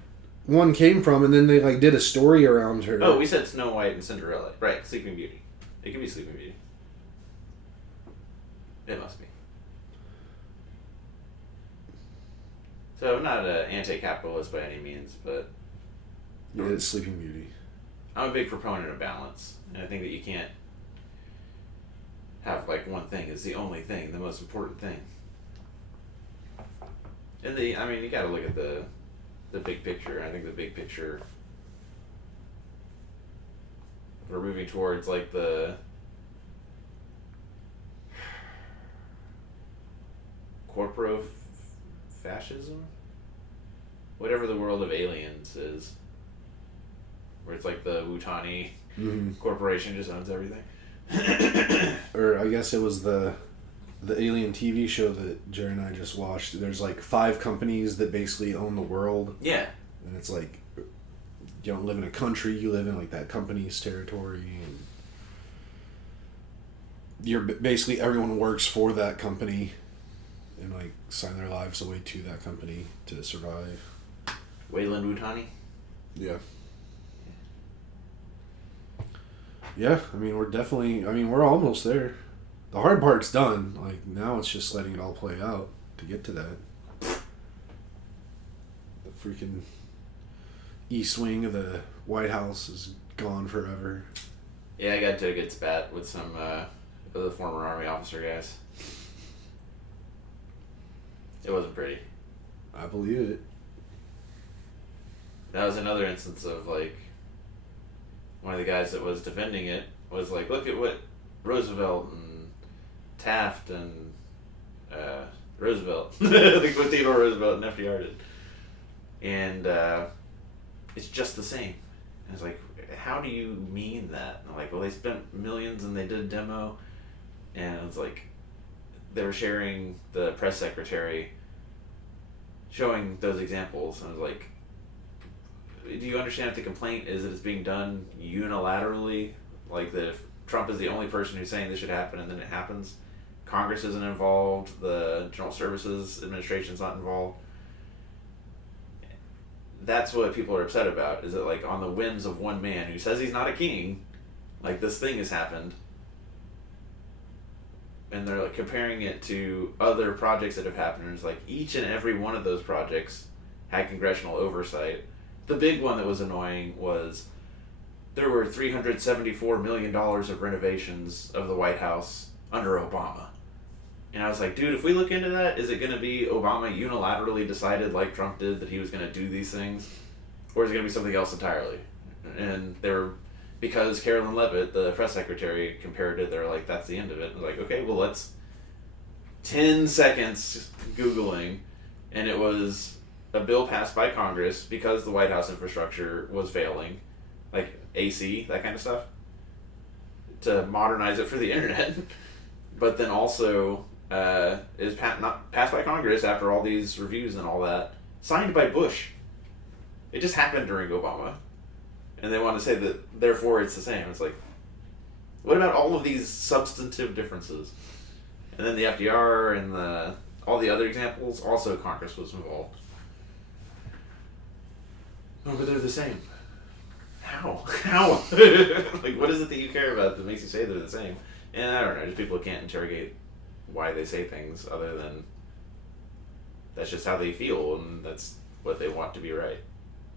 one came from, and then they like did a story around her. Oh, we said Snow White and Cinderella. Right, Sleeping Beauty. It could be Sleeping Beauty. It must be. So I'm not an anti-capitalist by any means, but yeah, it's Sleeping Beauty. I'm a big proponent of balance, and I think that you can't have like one thing is the only thing, the most important thing. And you gotta look at the big picture. I think the big picture, we're moving towards like the fascism, whatever the world of Aliens is, where it's like the Wutani corporation just owns everything. Or I guess it was the Alien TV show that Jerry and I just watched. There's like 5 companies that basically own the world. Yeah. And it's like, you don't live in a country, you live in like that company's territory. And you're basically, everyone works for that company and like sign their lives away to that company to survive. Wayland Wutani? Yeah. Yeah, we're almost there. The hard part's done. Like, now it's just letting it all play out to get to that. The freaking east wing of the White House is gone forever. Yeah, I got into a good spat with some of the former Army officer guys. It wasn't pretty. I believe it. That was another instance of, like, one of the guys that was defending it was like, look at what Roosevelt and Taft and Roosevelt, like what Theodore Roosevelt and FDR did. And it's just the same. And it's like, how do you mean that? And I'm like, well, they spent millions and they did a demo. And it's like, they were sharing the press secretary showing those examples. And I was like, do you understand if the complaint is that it's being done unilaterally? Like that if Trump is the only person who's saying this should happen and then it happens, Congress isn't involved, the General Services Administration's not involved. That's what people are upset about, is that like on the whims of one man who says he's not a king, like this thing has happened. And they're like comparing it to other projects that have happened, and it's like each and every one of those projects had congressional oversight. The big one that was annoying was there were $374 million of renovations of the White House under Obama. And I was like, dude, if we look into that, is it going to be Obama unilaterally decided, like Trump did, that he was going to do these things? Or is it going to be something else entirely? And because Carolyn Leavitt, the press secretary, compared it, they're like, that's the end of it. And I was like, okay, well, let's 10 seconds Googling, and it was a bill passed by Congress because the White House infrastructure was failing, like AC, that kind of stuff, to modernize it for the internet. But then also is not passed by Congress after all these reviews and all that, signed by Bush. It just happened during Obama. And they want to say that, therefore, it's the same. It's like, what about all of these substantive differences? And then the FDR and all the other examples, also Congress was involved. Oh, but they're the same. How? Like, what is it that you care about that makes you say they're the same? And I don't know, just people can't interrogate why they say things other than that's just how they feel and that's what they want to be right.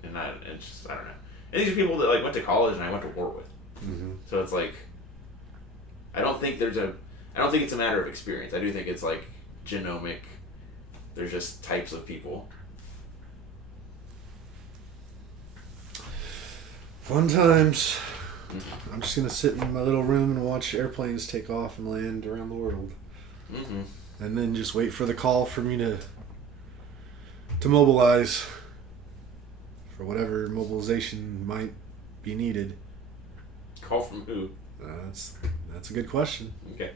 And I don't know. And these are people that like went to college and I went to war with. Mm-hmm. So it's like, I don't think it's a matter of experience. I do think it's like genomic. There's just types of people. Fun times. Mm-hmm. I'm just going to sit in my little room and watch airplanes take off and land around the world. Mm-hmm. And then just wait for the call for me to mobilize for whatever mobilization might be needed. Call from who? That's a good question. Okay.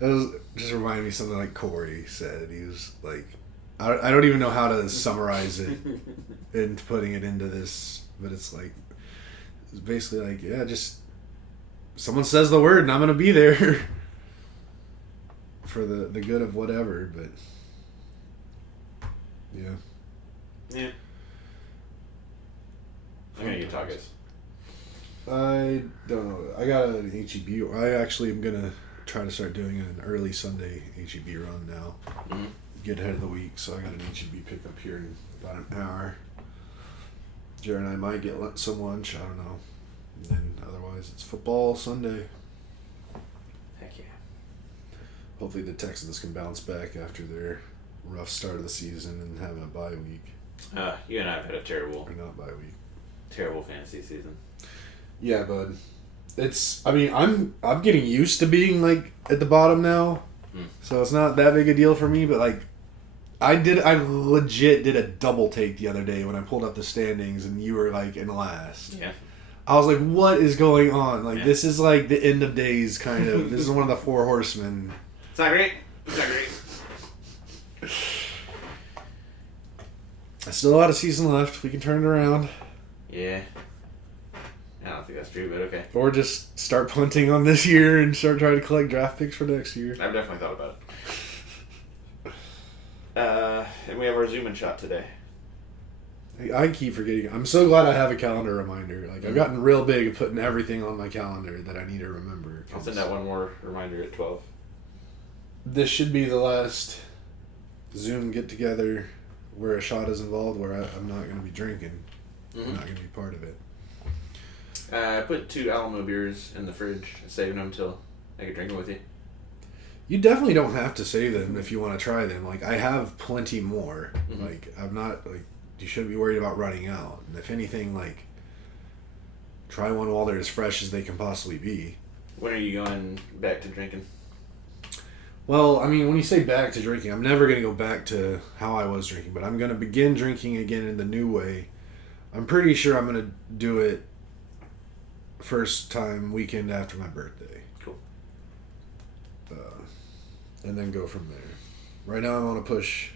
It just reminded me of something like Corey said. He was like, I don't even know how to summarize it and putting it into this, but it's basically like, yeah, just someone says the word and I'm gonna be there for the good of whatever. But yeah. Yeah. I'm gonna get tacos. I don't know. I got an HEB. I actually am gonna try to start doing an early Sunday HEB run now. Mm-hmm. Get ahead of the week, so I got an HEB pickup here in about an hour. Jared and I might get some lunch. I don't know. And then otherwise, it's football Sunday. Heck yeah. Hopefully, the Texans can bounce back after their rough start of the season and having a bye week. You and I have had a terrible, Or not bye week. terrible fantasy season. Yeah, bud. It's. I mean, I'm getting used to being like at the bottom now, so it's not that big a deal for me. But like, I legit did a double take the other day when I pulled up the standings, and you were like in last. Yeah. I was like, what is going on? Like, Yeah. this is like the end of days kind of. This is one of the four horsemen. It's not great. It's not great. Still a lot of season left. We can turn it around. Yeah. I don't think that's true, but okay. Or just start punting on this year and start trying to collect draft picks for next year. I've definitely thought about it. And we have our Zoom-in shot today. I keep forgetting. I'm so glad I have a calendar reminder. Like, I've gotten real big at putting everything on my calendar that I need to remember. I'll send out one more reminder at 12. This should be the last Zoom get-together where a shot is involved, where I'm not going to be drinking. Mm-hmm. I'm not going to be part of it. I put 2 Alamo beers in the fridge, saving them till I can drink them with you. You definitely don't have to save them if you want to try them. Like, I have plenty more. Mm-hmm. Like, I'm not, like, you shouldn't be worried about running out. And if anything, like, try one while they're as fresh as they can possibly be. When are you going back to drinking? Well, I mean, when you say back to drinking, I'm never going to go back to how I was drinking, but I'm going to begin drinking again in the new way. I'm pretty sure I'm going to do it first time weekend after my birthday. Cool. And then go from there. Right now, I want to push.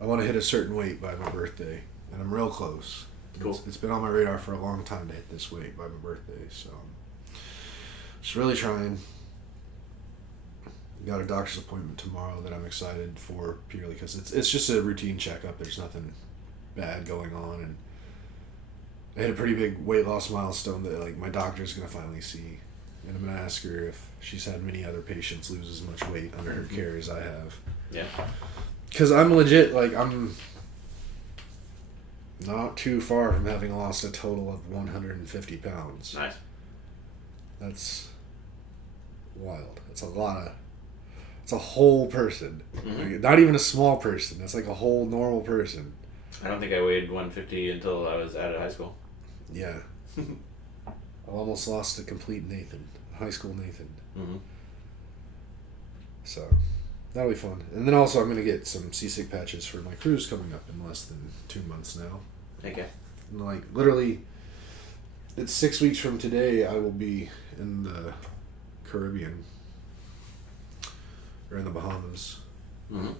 I want to hit a certain weight by my birthday, and I'm real close. Cool. It's been on my radar for a long time to hit this weight by my birthday, so just really trying. Got a doctor's appointment tomorrow that I'm excited for purely because it's just a routine checkup. There's nothing bad going on, and I hit a pretty big weight loss milestone that like my doctor's gonna finally see, and I'm gonna ask her if she's had many other patients lose as much weight under her care as I have. Yeah. Because I'm legit, like, I'm not too far from having lost a total of 150 pounds. Nice. That's wild. That's a lot of... It's a whole person. Mm-hmm. Like, not even a small person. That's like a whole normal person. I don't think I weighed 150 until I was out of high school. Yeah. I almost lost a complete Nathan. High school Nathan. Mm-hmm. So... that'll be fun. And then also I'm going to get some seasick patches for my cruise coming up in less than 2 months now. Okay. And like, literally, it's 6 weeks from today I will be in the Caribbean. Or in the Bahamas. Mm-hmm.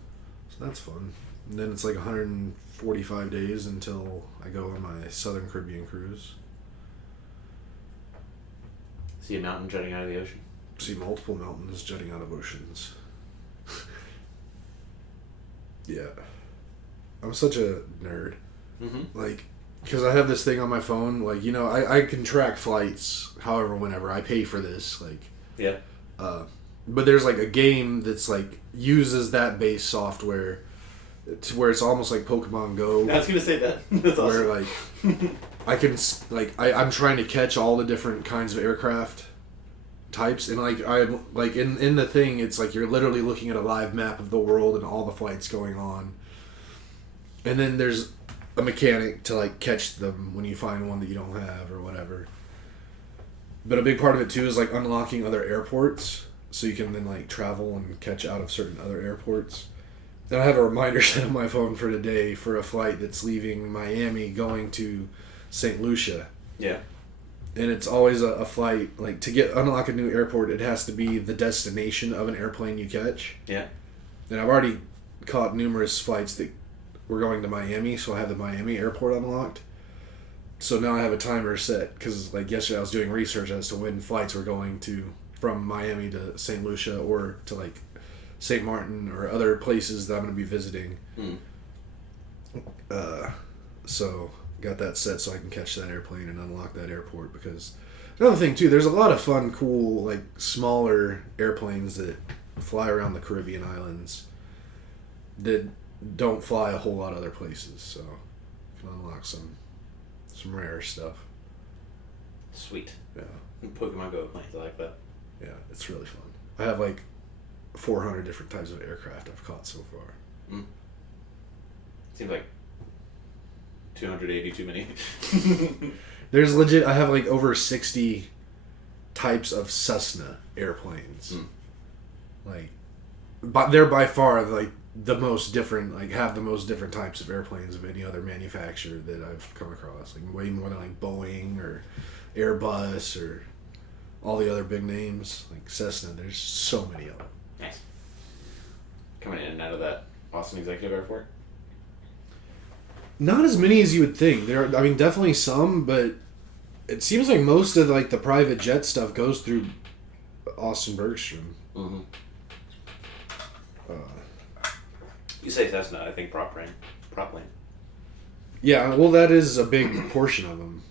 So that's fun. And then it's like 145 days until I go on my Southern Caribbean cruise. See a mountain jutting out of the ocean. See multiple mountains jutting out of oceans. Yeah. I'm such a nerd. Mm-hmm. Like, because I have this thing on my phone, like, you know, I can track flights however, whenever. I pay for this, like. Yeah. But there's, like, a game that's, like, uses that base software to where it's almost like Pokemon Go. I was going to say that. That's awesome. Where, like, I can, like, I'm trying to catch all the different kinds of aircraft types, and like I'm like in the thing, it's like you're literally looking at a live map of the world and all the flights going on, and then there's a mechanic to like catch them when you find one that you don't have or whatever. But a big part of it too is like unlocking other airports so you can then like travel and catch out of certain other airports. And I have a reminder set on my phone for today for a flight that's leaving Miami going to St. Lucia. Yeah. And it's always a flight, like, to unlock a new airport, it has to be the destination of an airplane you catch. Yeah. And I've already caught numerous flights that were going to Miami, so I have the Miami airport unlocked. so now I have a timer set because like yesterday I was doing research as to when flights were going to from Miami to St. Lucia or to like St. Martin or other places that I'm going to be visiting. So got that set so I can catch that airplane and unlock that airport, because another thing too, there's a lot of fun, cool, like smaller airplanes that fly around the Caribbean islands that don't fly a whole lot other places, so you can unlock some rare stuff. Sweet. Yeah. Pokemon Go planes, I like that. Yeah, it's really fun. I have like 400 different types of aircraft I've caught so far. Seems like 280 too many. There's legit, I have like over 60 types of Cessna airplanes. Like, but they're by far like the most different, like have the most different types of airplanes of any other manufacturer that I've come across. Like way more than like Boeing or Airbus or all the other big names. Like Cessna, there's so many of them. Nice. Coming in and out of that Austin Executive Airport? Not as many as you would think. There are, I mean, definitely some, but it seems like most of like the private jet stuff goes through Austin Bergstrom. You say Cessna, I think prop plane. Yeah, well, that is a big portion of them.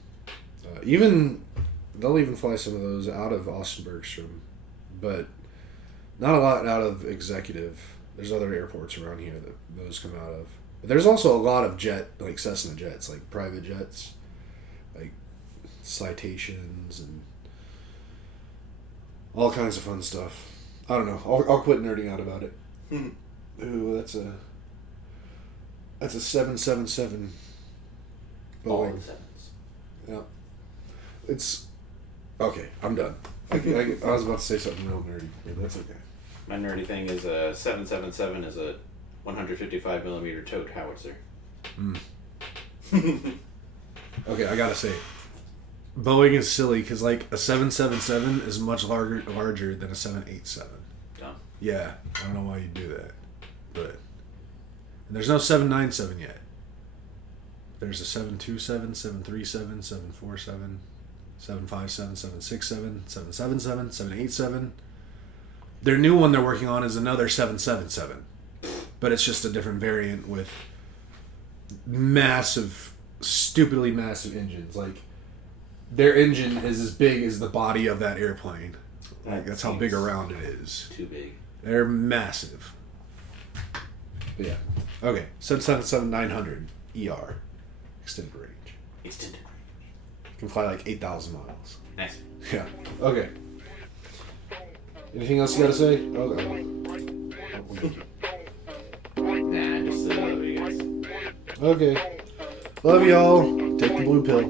They'll even fly some of those out of Austin Bergstrom, but not a lot out of Executive. There's other airports around here that those come out of. But there's also a lot of like Cessna jets, like private jets, like Citations and all kinds of fun stuff. I don't know. I'll quit nerding out about it. Ooh, that's a 777 All Boeing. the sevens. Yeah. It's okay. I'm done. I was about to say something real nerdy, but that's okay. My nerdy thing is a 777 is a 155 millimeter tote howitzer. Okay, I gotta say, Boeing is silly because like a 777 is much larger than a 787. Dumb. Yeah, I don't know why you do that, but and there's no 797 yet. There's a 727, 737, 747, 757, 767, 777, 787. Their new one they're working on is another 777. But it's just a different variant with massive, stupidly massive engines. Like, their engine is as big as the body of that airplane. Like, that's how big around it is. Too big. They're massive. But yeah. Okay, 777-900 ER. Extended range. Extended range. You can fly like 8,000 miles. Nice. Yeah. Okay. Anything else you gotta say? Okay. Nah, just love you guys. Okay. Love y'all. Take the blue pill.